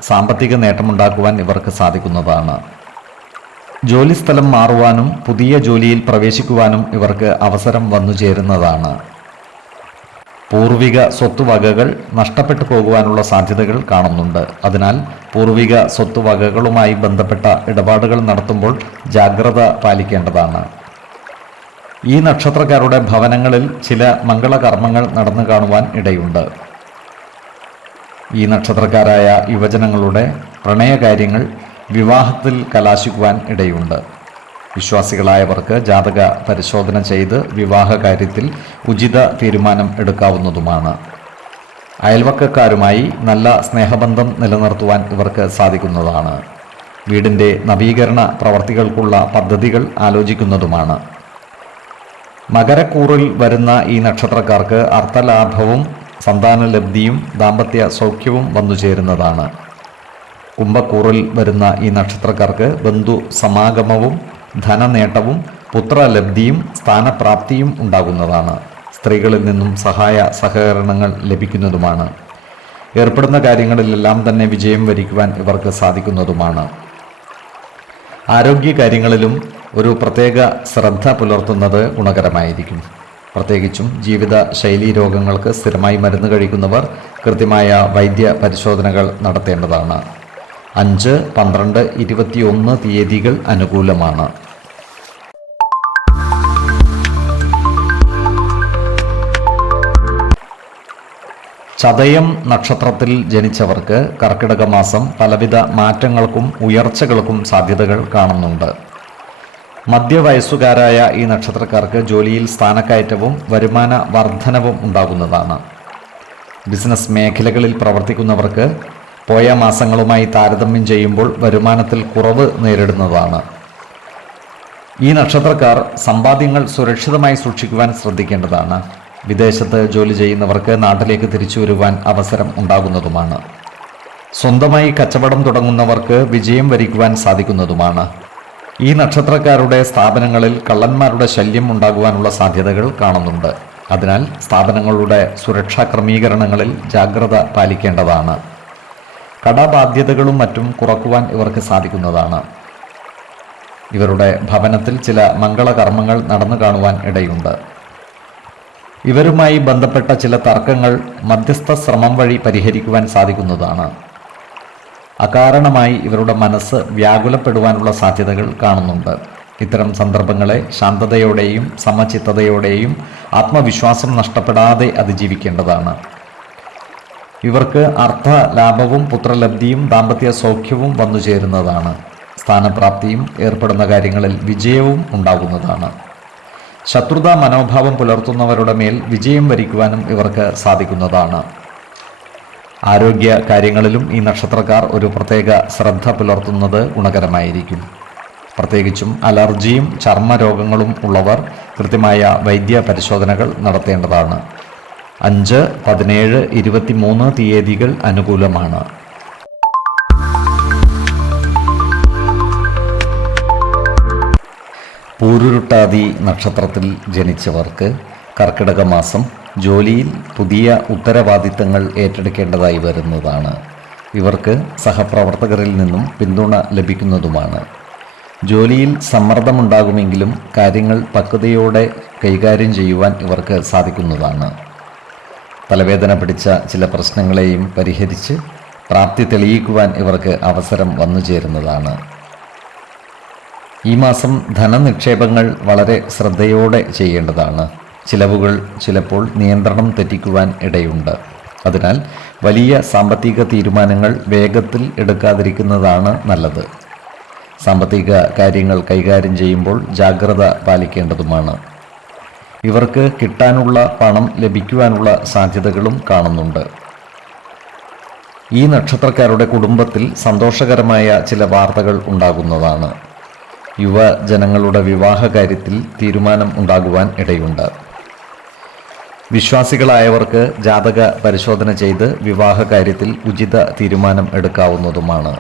സാമ്പത്തിക നേട്ടമുണ്ടാക്കുവാൻ ഇവർക്ക് സാധിക്കുന്നതാണ്. ജോലിസ്ഥലം മാറുവാനും പുതിയ ജോലിയിൽ പ്രവേശിക്കുവാനും ഇവർക്ക് അവസരം വന്നു ചേരുന്നതാണ്. പൂർവിക സ്വത്തുവകകൾ നഷ്ടപ്പെട്ടു പോകുവാനുള്ള സാധ്യതകൾ കാണുന്നുണ്ട്. അതിനാൽ പൂർവിക സ്വത്തുവകകളുമായി ബന്ധപ്പെട്ട ഇടപാടുകൾ നടത്തുമ്പോൾ ജാഗ്രത പാലിക്കേണ്ടതാണ്. ഈ നക്ഷത്രക്കാരുടെ ഭവനങ്ങളിൽ ചില മംഗളകർമ്മങ്ങൾ നടന്നു കാണുവാൻ ഇടയുണ്ട്. ഈ നക്ഷത്രക്കാരായ യുവജനങ്ങളുടെ പ്രണയകാര്യങ്ങൾ വിവാഹത്തിൽ കലാശിക്കുവാൻ ഇടയുണ്ട്. വിശ്വാസികളായവർക്ക് ജാതക പരിശോധന ചെയ്ത് വിവാഹ കാര്യത്തിൽ ഉചിത തീരുമാനം എടുക്കാവുന്നതുമാണ്. അയൽവക്കക്കാരുമായി നല്ല സ്നേഹബന്ധം നിലനിർത്തുവാൻ ഇവർക്ക് സാധിക്കുന്നതാണ്. വീടിൻ്റെ നവീകരണ പ്രവർത്തികൾക്കുള്ള പദ്ധതികൾ ആലോചിക്കുന്നതുമാണ്. മകരക്കൂറിൽ വരുന്ന ഈ നക്ഷത്രക്കാർക്ക് അർത്ഥലാഭവും സന്താനലബ്ധിയും ദാമ്പത്യ സൗഖ്യവും വന്നു ചേരുന്നതാണ്. കുംഭക്കൂറിൽ വരുന്ന ഈ നക്ഷത്രക്കാർക്ക് ബന്ധു സമാഗമവും ധനനേട്ടവും പുത്രലബ്ധിയും സ്ഥാനപ്രാപ്തിയും ഉണ്ടാകുന്നതാണ്. സ്ത്രീകളിൽ നിന്നും സഹായ സഹകരണങ്ങൾ ലഭിക്കുന്നതുമാണ്. ഏർപ്പെടുന്ന കാര്യങ്ങളിലെല്ലാം തന്നെ വിജയം വരിക്കുവാൻ ഇവർക്ക് സാധിക്കുന്നതുമാണ്. ആരോഗ്യകാര്യങ്ങളിലും ഒരു പ്രത്യേക ശ്രദ്ധ പുലർത്തുന്നത് ഗുണകരമായിരിക്കും. പ്രത്യേകിച്ചും ജീവിത ശൈലീ രോഗങ്ങൾക്ക് സ്ഥിരമായി മരുന്ന് കഴിക്കുന്നവർ കൃത്യമായ വൈദ്യ പരിശോധനകൾ നടത്തേണ്ടതാണ്. 5, 12, 21 തീയതികൾ അനുകൂലമാണ്. ചതയം നക്ഷത്രത്തിൽ ജനിച്ചവർക്ക് കർക്കിടക മാസം പലവിധ മാറ്റങ്ങൾക്കും ഉയർച്ചകൾക്കും സാധ്യതകൾ കാണുന്നുണ്ട്. മധ്യവയസ്സുകാരായ ഈ നക്ഷത്രക്കാർക്ക് ജോലിയിൽ സ്ഥാനക്കയറ്റവും വരുമാന വർധനവും ഉണ്ടാകുന്നതാണ്. ബിസിനസ് മേഖലകളിൽ പ്രവർത്തിക്കുന്നവർക്ക് പോയ മാസങ്ങളുമായി താരതമ്യം ചെയ്യുമ്പോൾ വരുമാനത്തിൽ കുറവ് നേരിടുന്നതാണ്. ഈ നക്ഷത്രക്കാർ സമ്പാദ്യങ്ങൾ സുരക്ഷിതമായി സൂക്ഷിക്കുവാൻ ശ്രദ്ധിക്കേണ്ടതാണ്. വിദേശത്ത് ജോലി ചെയ്യുന്നവർക്ക് നാട്ടിലേക്ക് തിരിച്ചു വരുവാൻ അവസരം ഉണ്ടാകുന്നതുമാണ്. സ്വന്തമായി കച്ചവടം തുടങ്ങുന്നവർക്ക് വിജയം വരിക്കുവാൻ സാധിക്കുന്നതുമാണ്. ഈ നക്ഷത്രക്കാരുടെ സ്ഥാപനങ്ങളിൽ കള്ളന്മാരുടെ ശല്യം ഉണ്ടാകുവാനുള്ള സാധ്യതകൾ കാണുന്നുണ്ട്. അതിനാൽ സ്ഥാപനങ്ങളുടെ സുരക്ഷാ ക്രമീകരണങ്ങളിൽ ജാഗ്രത പാലിക്കേണ്ടതാണ്. കടബാധ്യതകളും മറ്റും കുറക്കുവാൻ ഇവർക്ക് സാധിക്കുന്നതാണ്. ഇവരുടെ ഭവനത്തിൽ ചില മംഗളകർമ്മങ്ങൾ നടന്നു കാണുവാൻ ഇടയുണ്ട്. ഇവരുമായി ബന്ധപ്പെട്ട ചില തർക്കങ്ങൾ മധ്യസ്ഥ ശ്രമം വഴി പരിഹരിക്കുവാൻ സാധിക്കുന്നതാണ്. അകാരണമായി ഇവരുടെ മനസ്സ് വ്യാകുലപ്പെടുവാനുള്ള സാധ്യതകൾ കാണുന്നുണ്ട്. ഇത്തരം സന്ദർഭങ്ങളെ ശാന്തതയോടെയും സമചിത്തതയോടെയും ആത്മവിശ്വാസം നഷ്ടപ്പെടാതെ അതിജീവിക്കേണ്ടതാണ്. ഇവർക്ക് അർത്ഥലാഭവും പുത്രലബ്ധിയും ദാമ്പത്യ സൗഖ്യവും വന്നു ചേരുന്നതാണ്. സ്ഥാനപ്രാപ്തിയും ഏർപ്പെടുന്ന കാര്യങ്ങളിൽ വിജയവും ഉണ്ടാകുന്നതാണ്. ശത്രുതാ മനോഭാവം പുലർത്തുന്നവരുടെ മേൽ വിജയം വരിക്കുവാനും ഇവർക്ക് സാധിക്കുന്നതാണ്. ആരോഗ്യ കാര്യങ്ങളിലും ഈ നക്ഷത്രക്കാർ ഒരു പ്രത്യേക ശ്രദ്ധ പുലർത്തുന്നത് ഗുണകരമായിരിക്കും. പ്രത്യേകിച്ചും അലർജിയും ചർമ്മരോഗങ്ങളും ഉള്ളവർ കൃത്യമായ വൈദ്യ പരിശോധനകൾ നടത്തേണ്ടതാണ്. 5, 17, 23 തീയതികൾ അനുകൂലമാണ്. പൂരുരുട്ടാതി നക്ഷത്രത്തിൽ ജനിച്ചവർക്ക് കർക്കിടക മാസം ജോലിയിൽ പുതിയ ഉത്തരവാദിത്തങ്ങൾ ഏറ്റെടുക്കേണ്ടതായി വരുന്നതാണ്. ഇവർക്ക് സഹപ്രവർത്തകരിൽ നിന്നും പിന്തുണ ലഭിക്കുന്നതുമാണ്. ജോലിയിൽ സമ്മർദ്ദമുണ്ടാകുമെങ്കിലും കാര്യങ്ങൾ പക്വതയോടെ കൈകാര്യം ചെയ്യുവാൻ ഇവർക്ക് സാധിക്കുന്നതാണ്. തലവേദന പിടിച്ച ചില പ്രശ്നങ്ങളെയും പരിഹരിച്ച് പ്രാപ്തി തെളിയിക്കുവാൻ ഇവർക്ക് അവസരം വന്നു ചേരുന്നതാണ്. ഈ മാസം ധനനിക്ഷേപങ്ങൾ വളരെ ശ്രദ്ധയോടെ ചെയ്യേണ്ടതാണ്. ചിലവുകൾ ചിലപ്പോൾ നിയന്ത്രണം തെറ്റിക്കുവാൻ ഇടയുണ്ട്. അതിനാൽ വലിയ സാമ്പത്തിക തീരുമാനങ്ങൾ വേഗത്തിൽ എടുക്കാതിരിക്കുന്നതാണ് നല്ലത്. സാമ്പത്തിക കാര്യങ്ങൾ കൈകാര്യം ചെയ്യുമ്പോൾ ജാഗ്രത പാലിക്കേണ്ടതുമാണ്. ഇവർക്ക് കിട്ടാനുള്ള പണം ലഭിക്കുവാനുള്ള സാധ്യതകളും കാണുന്നുണ്ട്. ഈ നക്ഷത്രക്കാരുടെ കുടുംബത്തിൽ സന്തോഷകരമായ ചില വാർത്തകൾ ഉണ്ടാകുന്നതാണ്. യുവജനങ്ങളുടെ വിവാഹ കാര്യത്തിൽ തീരുമാനം ഉണ്ടാകുവാൻ ഇടയുണ്ട്. വിശ്വാസികളായവർക്ക് ജാതക പരിശോധന ചെയ്ത് വിവാഹ കാര്യത്തിൽ ഉചിത തീരുമാനം എടുക്കാവുന്നതുമാണ്.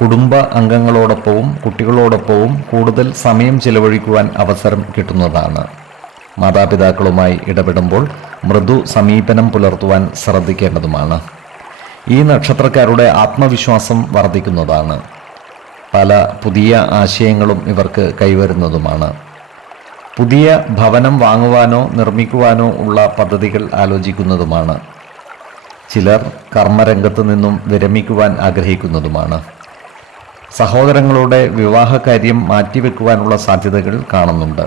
കുടുംബ അംഗങ്ങളോടൊപ്പവും കുട്ടികളോടൊപ്പവും കൂടുതൽ സമയം ചിലവഴിക്കുവാൻ അവസരം കിട്ടുന്നതാണ്. മാതാപിതാക്കളുമായി ഇടപെടുമ്പോൾ മൃദു സമീപനം പുലർത്തുവാൻ ശ്രദ്ധിക്കേണ്ടതുമാണ്. ഈ നക്ഷത്രക്കാരുടെ ആത്മവിശ്വാസം വർദ്ധിക്കുന്നതാണ്. പല പുതിയ ആശയങ്ങളും ഇവർക്ക് കൈവരുന്നതുമാണ്. പുതിയ ഭവനം വാങ്ങുവാനോ നിർമ്മിക്കുവാനോ ഉള്ള പദ്ധതികൾ ആലോചിക്കുന്നതുമാണ്. ചിലർ കർമ്മരംഗത്ത് നിന്നും വിരമിക്കുവാൻ ആഗ്രഹിക്കുന്നതുമാണ്. സഹോദരങ്ങളുടെ വിവാഹകാര്യം മാറ്റിവെക്കുവാനുള്ള സാധ്യതകൾ കാണുന്നുണ്ട്.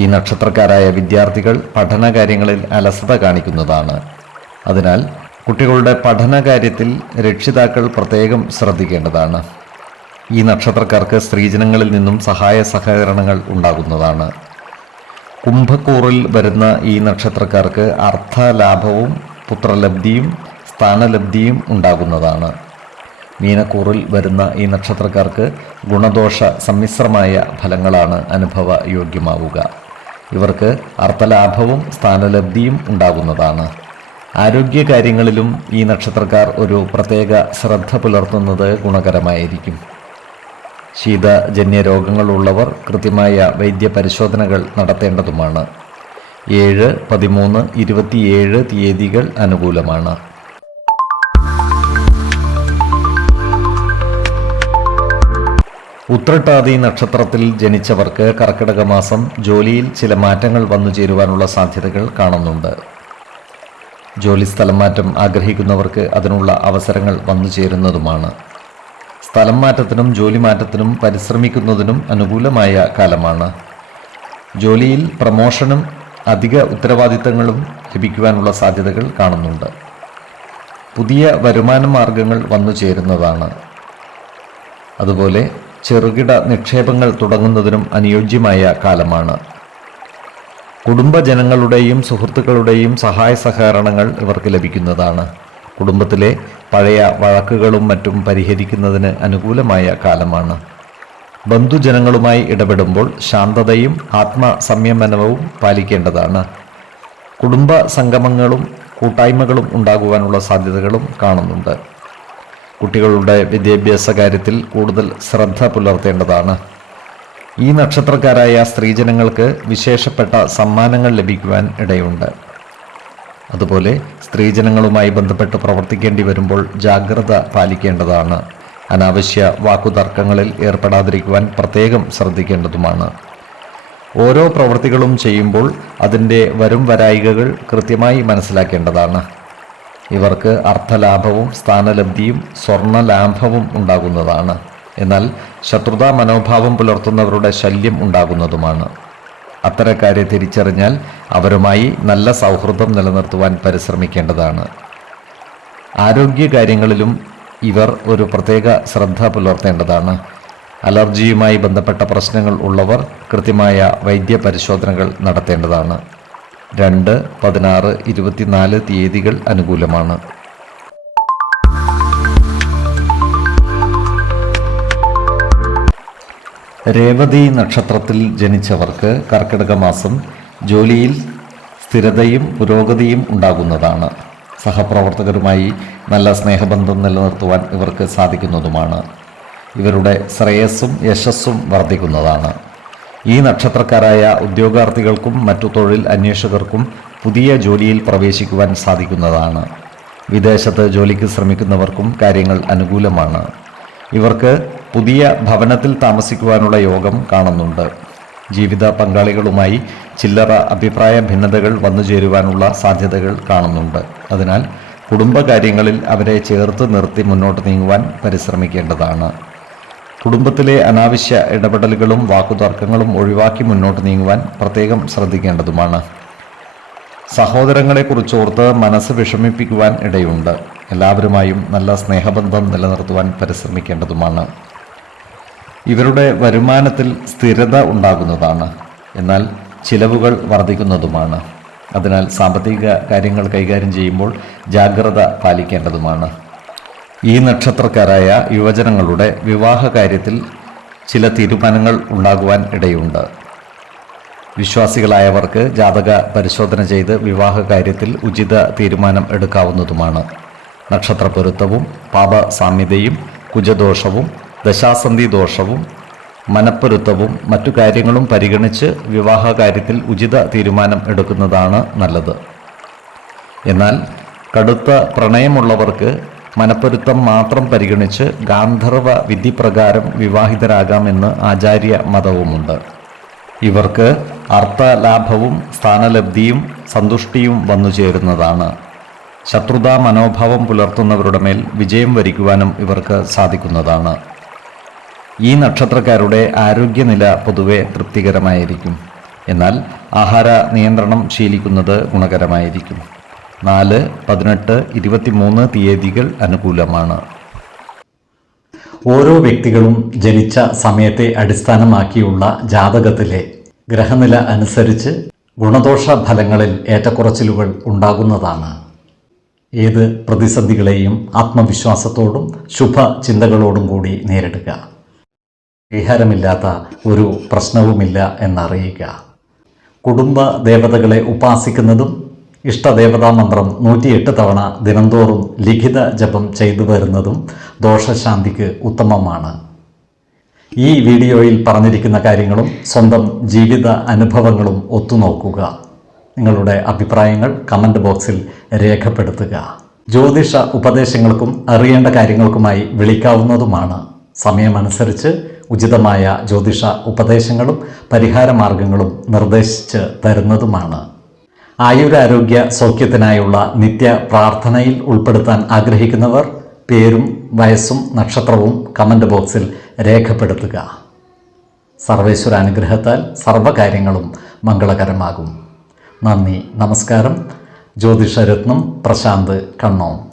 ഈ നക്ഷത്രക്കാരായ വിദ്യാർത്ഥികൾ പഠനകാര്യങ്ങളിൽ അലസത കാണിക്കുന്നതാണ്. അതിനാൽ കുട്ടികളുടെ പഠനകാര്യത്തിൽ രക്ഷിതാക്കൾ പ്രത്യേകം ശ്രദ്ധിക്കേണ്ടതാണ്. ഈ നക്ഷത്രക്കാർക്ക് സ്ത്രീജനങ്ങളിൽ നിന്നും സഹായ സഹകരണങ്ങൾ ഉണ്ടാകുന്നതാണ്. കുംഭക്കൂറിൽ വരുന്ന ഈ നക്ഷത്രക്കാർക്ക് അർത്ഥലാഭവും പുത്രലബ്ധിയും സ്ഥാനലബ്ധിയും ഉണ്ടാകുന്നതാണ്. മീനക്കൂറിൽ വരുന്ന ഈ നക്ഷത്രക്കാർക്ക് ഗുണദോഷ സമ്മിശ്രമായ ഫലങ്ങളാണ് അനുഭവയോഗ്യമാവുക. ഇവർക്ക് അർത്ഥലാഭവും സ്ഥാനലബ്ധിയും ഉണ്ടാകുന്നതാണ്. ആരോഗ്യകാര്യങ്ങളിലും ഈ നക്ഷത്രക്കാർ ഒരു പ്രത്യേക ശ്രദ്ധ പുലർത്തുന്നത് ഗുണകരമായിരിക്കും. ശീതജന്യ രോഗങ്ങളുള്ളവർ കൃത്യമായ വൈദ്യ പരിശോധനകൾ നടത്തേണ്ടതുമാണ്. 7, 13, 27 തീയതികൾ അനുകൂലമാണ്. ഉത്രട്ടാതി നക്ഷത്രത്തിൽ ജനിച്ചവർക്ക് കർക്കിടക മാസം ജോലിയിൽ ചില മാറ്റങ്ങൾ വന്നു ചേരുവാനുള്ള സാധ്യതകൾ കാണുന്നുണ്ട്. ജോലി സ്ഥലം മാറ്റം ആഗ്രഹിക്കുന്നവർക്ക് അതിനുള്ള അവസരങ്ങൾ വന്നു ചേരുന്നതുമാണ്. സ്ഥലം മാറ്റത്തിനും ജോലി മാറ്റത്തിനും പരിശ്രമിക്കുന്നതിനും അനുകൂലമായ കാലമാണ്. ജോലിയിൽ പ്രമോഷനും അധിക ഉത്തരവാദിത്തങ്ങളും ലഭിക്കുവാനുള്ള സാധ്യതകൾ കാണുന്നുണ്ട്. പുതിയ വരുമാന മാർഗങ്ങൾ വന്നു ചേരുന്നതാണ്. അതുപോലെ ചെറുകിട നിക്ഷേപങ്ങൾ തുടങ്ങുന്നതിനും അനുയോജ്യമായ കാലമാണ്. കുടുംബജനങ്ങളുടെയും സുഹൃത്തുക്കളുടെയും സഹായ സഹകരണങ്ങൾ ഇവർക്ക് ലഭിക്കുന്നതാണ്. കുടുംബത്തിലെ പഴയ വഴക്കുകളും മറ്റും പരിഹരിക്കുന്നതിന് അനുകൂലമായ കാലമാണ്. ബന്ധുജനങ്ങളുമായി ഇടപെടുമ്പോൾ ശാന്തതയും ആത്മസംയമനവും പാലിക്കേണ്ടതാണ്. കുടുംബ സംഗമങ്ങളും കൂട്ടായ്മകളും ഉണ്ടാകുവാനുള്ള സാധ്യതകളും കാണുന്നുണ്ട്. കുട്ടികളുടെ വിദ്യാഭ്യാസ കാര്യത്തിൽ കൂടുതൽ ശ്രദ്ധ പുലർത്തേണ്ടതാണ്. ഈ നക്ഷത്രക്കാരായ സ്ത്രീജനങ്ങൾക്ക് വിശേഷപ്പെട്ട സമ്മാനങ്ങൾ ലഭിക്കുവാൻ ഇടയുണ്ട്. അതുപോലെ സ്ത്രീജനങ്ങളുമായി ബന്ധപ്പെട്ട് പ്രവർത്തിക്കേണ്ടി വരുമ്പോൾ ജാഗ്രത പാലിക്കേണ്ടതാണ്. അനാവശ്യ വാക്കുതർക്കങ്ങളിൽ ഏർപ്പെടാതിരിക്കുവാൻ പ്രത്യേകം ശ്രദ്ധിക്കേണ്ടതുമാണ്. ഓരോ പ്രവൃത്തികളും ചെയ്യുമ്പോൾ അതിൻ്റെ വരും വരായികകൾ കൃത്യമായി മനസ്സിലാക്കേണ്ടതാണ്. ഇവർക്ക് അർത്ഥലാഭവും സ്ഥാനലബ്ധിയും സ്വർണലാഭവും ഉണ്ടാകുന്നതാണ്. എന്നാൽ ശത്രുതാ മനോഭാവം പുലർത്തുന്നവരുടെ ശല്യം ഉണ്ടാകുന്നതുമാണ്. അത്തരക്കാരെ തിരിച്ചറിഞ്ഞാൽ അവരുമായി നല്ല സൗഹൃദം നിലനിർത്തുവാൻ പരിശ്രമിക്കേണ്ടതാണ്. ആരോഗ്യകാര്യങ്ങളിലും ഇവർ ഒരു പ്രത്യേക ശ്രദ്ധ പുലർത്തേണ്ടതാണ്. അലർജിയുമായി ബന്ധപ്പെട്ട പ്രശ്നങ്ങൾ ഉള്ളവർ കൃത്യമായ വൈദ്യ പരിശോധനകൾ നടത്തേണ്ടതാണ്. 2, 16, 24 തീയതികൾ അനുകൂലമാണ്. രേവതി നക്ഷത്രത്തിൽ ജനിച്ചവർക്ക് കർക്കിടക മാസം ജോലിയിൽ സ്ഥിരതയും പുരോഗതിയും ഉണ്ടാകുന്നതാണ്. സഹപ്രവർത്തകരുമായി നല്ല സ്നേഹബന്ധം നിലനിർത്തുവാൻ ഇവർക്ക് സാധിക്കുന്നതുമാണ്. ഇവരുടെ ശ്രേയസ്സും യശസ്സും വർദ്ധിക്കുന്നതാണ്. ഈ നക്ഷത്രക്കാരായ ഉദ്യോഗാർത്ഥികൾക്കും മറ്റു തൊഴിൽ അന്വേഷകർക്കും പുതിയ ജോലിയിൽ പ്രവേശിക്കുവാൻ സാധിക്കുന്നതാണ്. വിദേശത്ത് ജോലിക്ക് ശ്രമിക്കുന്നവർക്കും കാര്യങ്ങൾ അനുകൂലമാണ്. ഇവർക്ക് പുതിയ ഭവനത്തിൽ താമസിക്കുവാനുള്ള യോഗം കാണുന്നുണ്ട്. ജീവിത പങ്കാളികളുമായി ചില്ലറ അഭിപ്രായ ഭിന്നതകൾ വന്നു ചേരുവാനുള്ള സാധ്യതകൾ കാണുന്നുണ്ട്. അതിനാൽ കുടുംബകാര്യങ്ങളിൽ അവരെ ചേർത്ത് നിർത്തി മുന്നോട്ട് നീങ്ങുവാൻ പരിശ്രമിക്കേണ്ടതാണ്. കുടുംബത്തിലെ അനാവശ്യ ഇടപെടലുകളും വാക്കുതർക്കങ്ങളും ഒഴിവാക്കി മുന്നോട്ട് നീങ്ങുവാൻ പ്രത്യേകം ശ്രദ്ധിക്കേണ്ടതുമാണ്. സഹോദരങ്ങളെക്കുറിച്ചോർത്ത് മനസ്സ് വിഷമിപ്പിക്കുവാൻ ഇടയുണ്ട്. എല്ലാവരുമായും നല്ല സ്നേഹബന്ധം നിലനിർത്തുവാൻ പരിശ്രമിക്കേണ്ടതുമാണ്. ഇവരുടെ വരുമാനത്തിൽ സ്ഥിരത ഉണ്ടാകുന്നതാണ്. എന്നാൽ ചിലവുകൾ വർദ്ധിക്കുന്നതുമാണ്. അതിനാൽ സാമ്പത്തിക കാര്യങ്ങൾ കൈകാര്യം ചെയ്യുമ്പോൾ ജാഗ്രത പാലിക്കേണ്ടതുമാണ്. ഈ നക്ഷത്രക്കാരായ യുവജനങ്ങളുടെ വിവാഹ കാര്യത്തിൽ ചില തീരുമാനങ്ങൾ ഉണ്ടാകുവാൻ ഇടയുണ്ട്. വിശ്വാസികളായവർക്ക് ജാതക പരിശോധന ചെയ്ത് വിവാഹ കാര്യത്തിൽ ഉചിത തീരുമാനം എടുക്കാവുന്നതുമാണ്. നക്ഷത്ര പൊരുത്തവും പാപസാമ്യതയും കുജദോഷവും ദശാസന്ധി ദോഷവും മനപ്പൊരുത്തവും മറ്റു കാര്യങ്ങളും പരിഗണിച്ച് വിവാഹ കാര്യത്തിൽ ഉചിത തീരുമാനം എടുക്കുന്നതാണ് നല്ലത്. എന്നാൽ കടുത്ത പ്രണയമുള്ളവർക്ക് മനപ്പൊരുത്തം മാത്രം പരിഗണിച്ച് ഗാന്ധർവ വിധിപ്രകാരം വിവാഹിതരാകാമെന്ന് ആചാര്യ മതവുമുണ്ട്. ഇവർക്ക് അർത്ഥലാഭവും സ്ഥാനലബ്ധിയും സന്തുഷ്ടിയും വന്നു ചേരുന്നതാണ്. ശത്രുതാ മനോഭാവം പുലർത്തുന്നവരുടെ മേൽ വിജയം വരിക്കുവാനും ഇവർക്ക് സാധിക്കുന്നതാണ്. ഈ നക്ഷത്രക്കാരുടെ ആരോഗ്യനില പൊതുവെ തൃപ്തികരമായിരിക്കും. എന്നാൽ ആഹാര നിയന്ത്രണം ശീലിക്കുന്നത് ഗുണകരമായിരിക്കും. 4, 18, 23 തീയതികൾ അനുകൂലമാണ്. ഓരോ വ്യക്തികളും ജനിച്ച സമയത്തെ അടിസ്ഥാനമാക്കിയുള്ള ജാതകത്തിലെ ഗ്രഹനില അനുസരിച്ച് ഗുണദോഷ ഫലങ്ങളിൽ ഏറ്റക്കുറച്ചിലുകൾ ഉണ്ടാകുന്നതാണ്. ഏത് പ്രതിസന്ധികളെയും ആത്മവിശ്വാസത്തോടും ശുഭചിന്തകളോടും കൂടി നേരിടുക. പരിഹാരമില്ലാത്ത ഒരു പ്രശ്നവുമില്ല എന്നറിയുക. കുടുംബ ദേവതകളെ ഉപാസിക്കുന്നതും ഇഷ്ടദേവതാ മന്ത്രം 108 തവണ ദിനംതോറും ലിഖിത ജപം ചെയ്തു വരുന്നതും ദോഷശാന്തിക്ക് ഉത്തമമാണ്. ഈ വീഡിയോയിൽ പറഞ്ഞിരിക്കുന്ന കാര്യങ്ങളും സ്വന്തം ജീവിത അനുഭവങ്ങളും ഒത്തുനോക്കുക. നിങ്ങളുടെ അഭിപ്രായങ്ങൾ കമൻറ്റ് ബോക്സിൽ രേഖപ്പെടുത്തുക. ജ്യോതിഷ ഉപദേശങ്ങൾക്കും അറിയേണ്ട കാര്യങ്ങൾക്കുമായി വിളിക്കാവുന്നതുമാണ്. സമയമനുസരിച്ച് ഉചിതമായ ജ്യോതിഷ ഉപദേശങ്ങളും പരിഹാരമാർഗങ്ങളും നിർദ്ദേശിച്ച് തരുന്നതുമാണ്. ആയുരാരോഗ്യ സൗഖ്യത്തിനായുള്ള നിത്യ പ്രാർത്ഥനയിൽ ഉൾപ്പെടുത്താൻ ആഗ്രഹിക്കുന്നവർ പേരും വയസ്സും നക്ഷത്രവും കമൻറ്റ് ബോക്സിൽ രേഖപ്പെടുത്തുക. സർവേശ്വരാനുഗ്രഹത്താൽ സർവ്വകാര്യങ്ങളും മംഗളകരമാകും. നന്ദി, നമസ്കാരം. ജ്യോതിഷരത്നം പ്രശാന്ത് കണ്ണോം.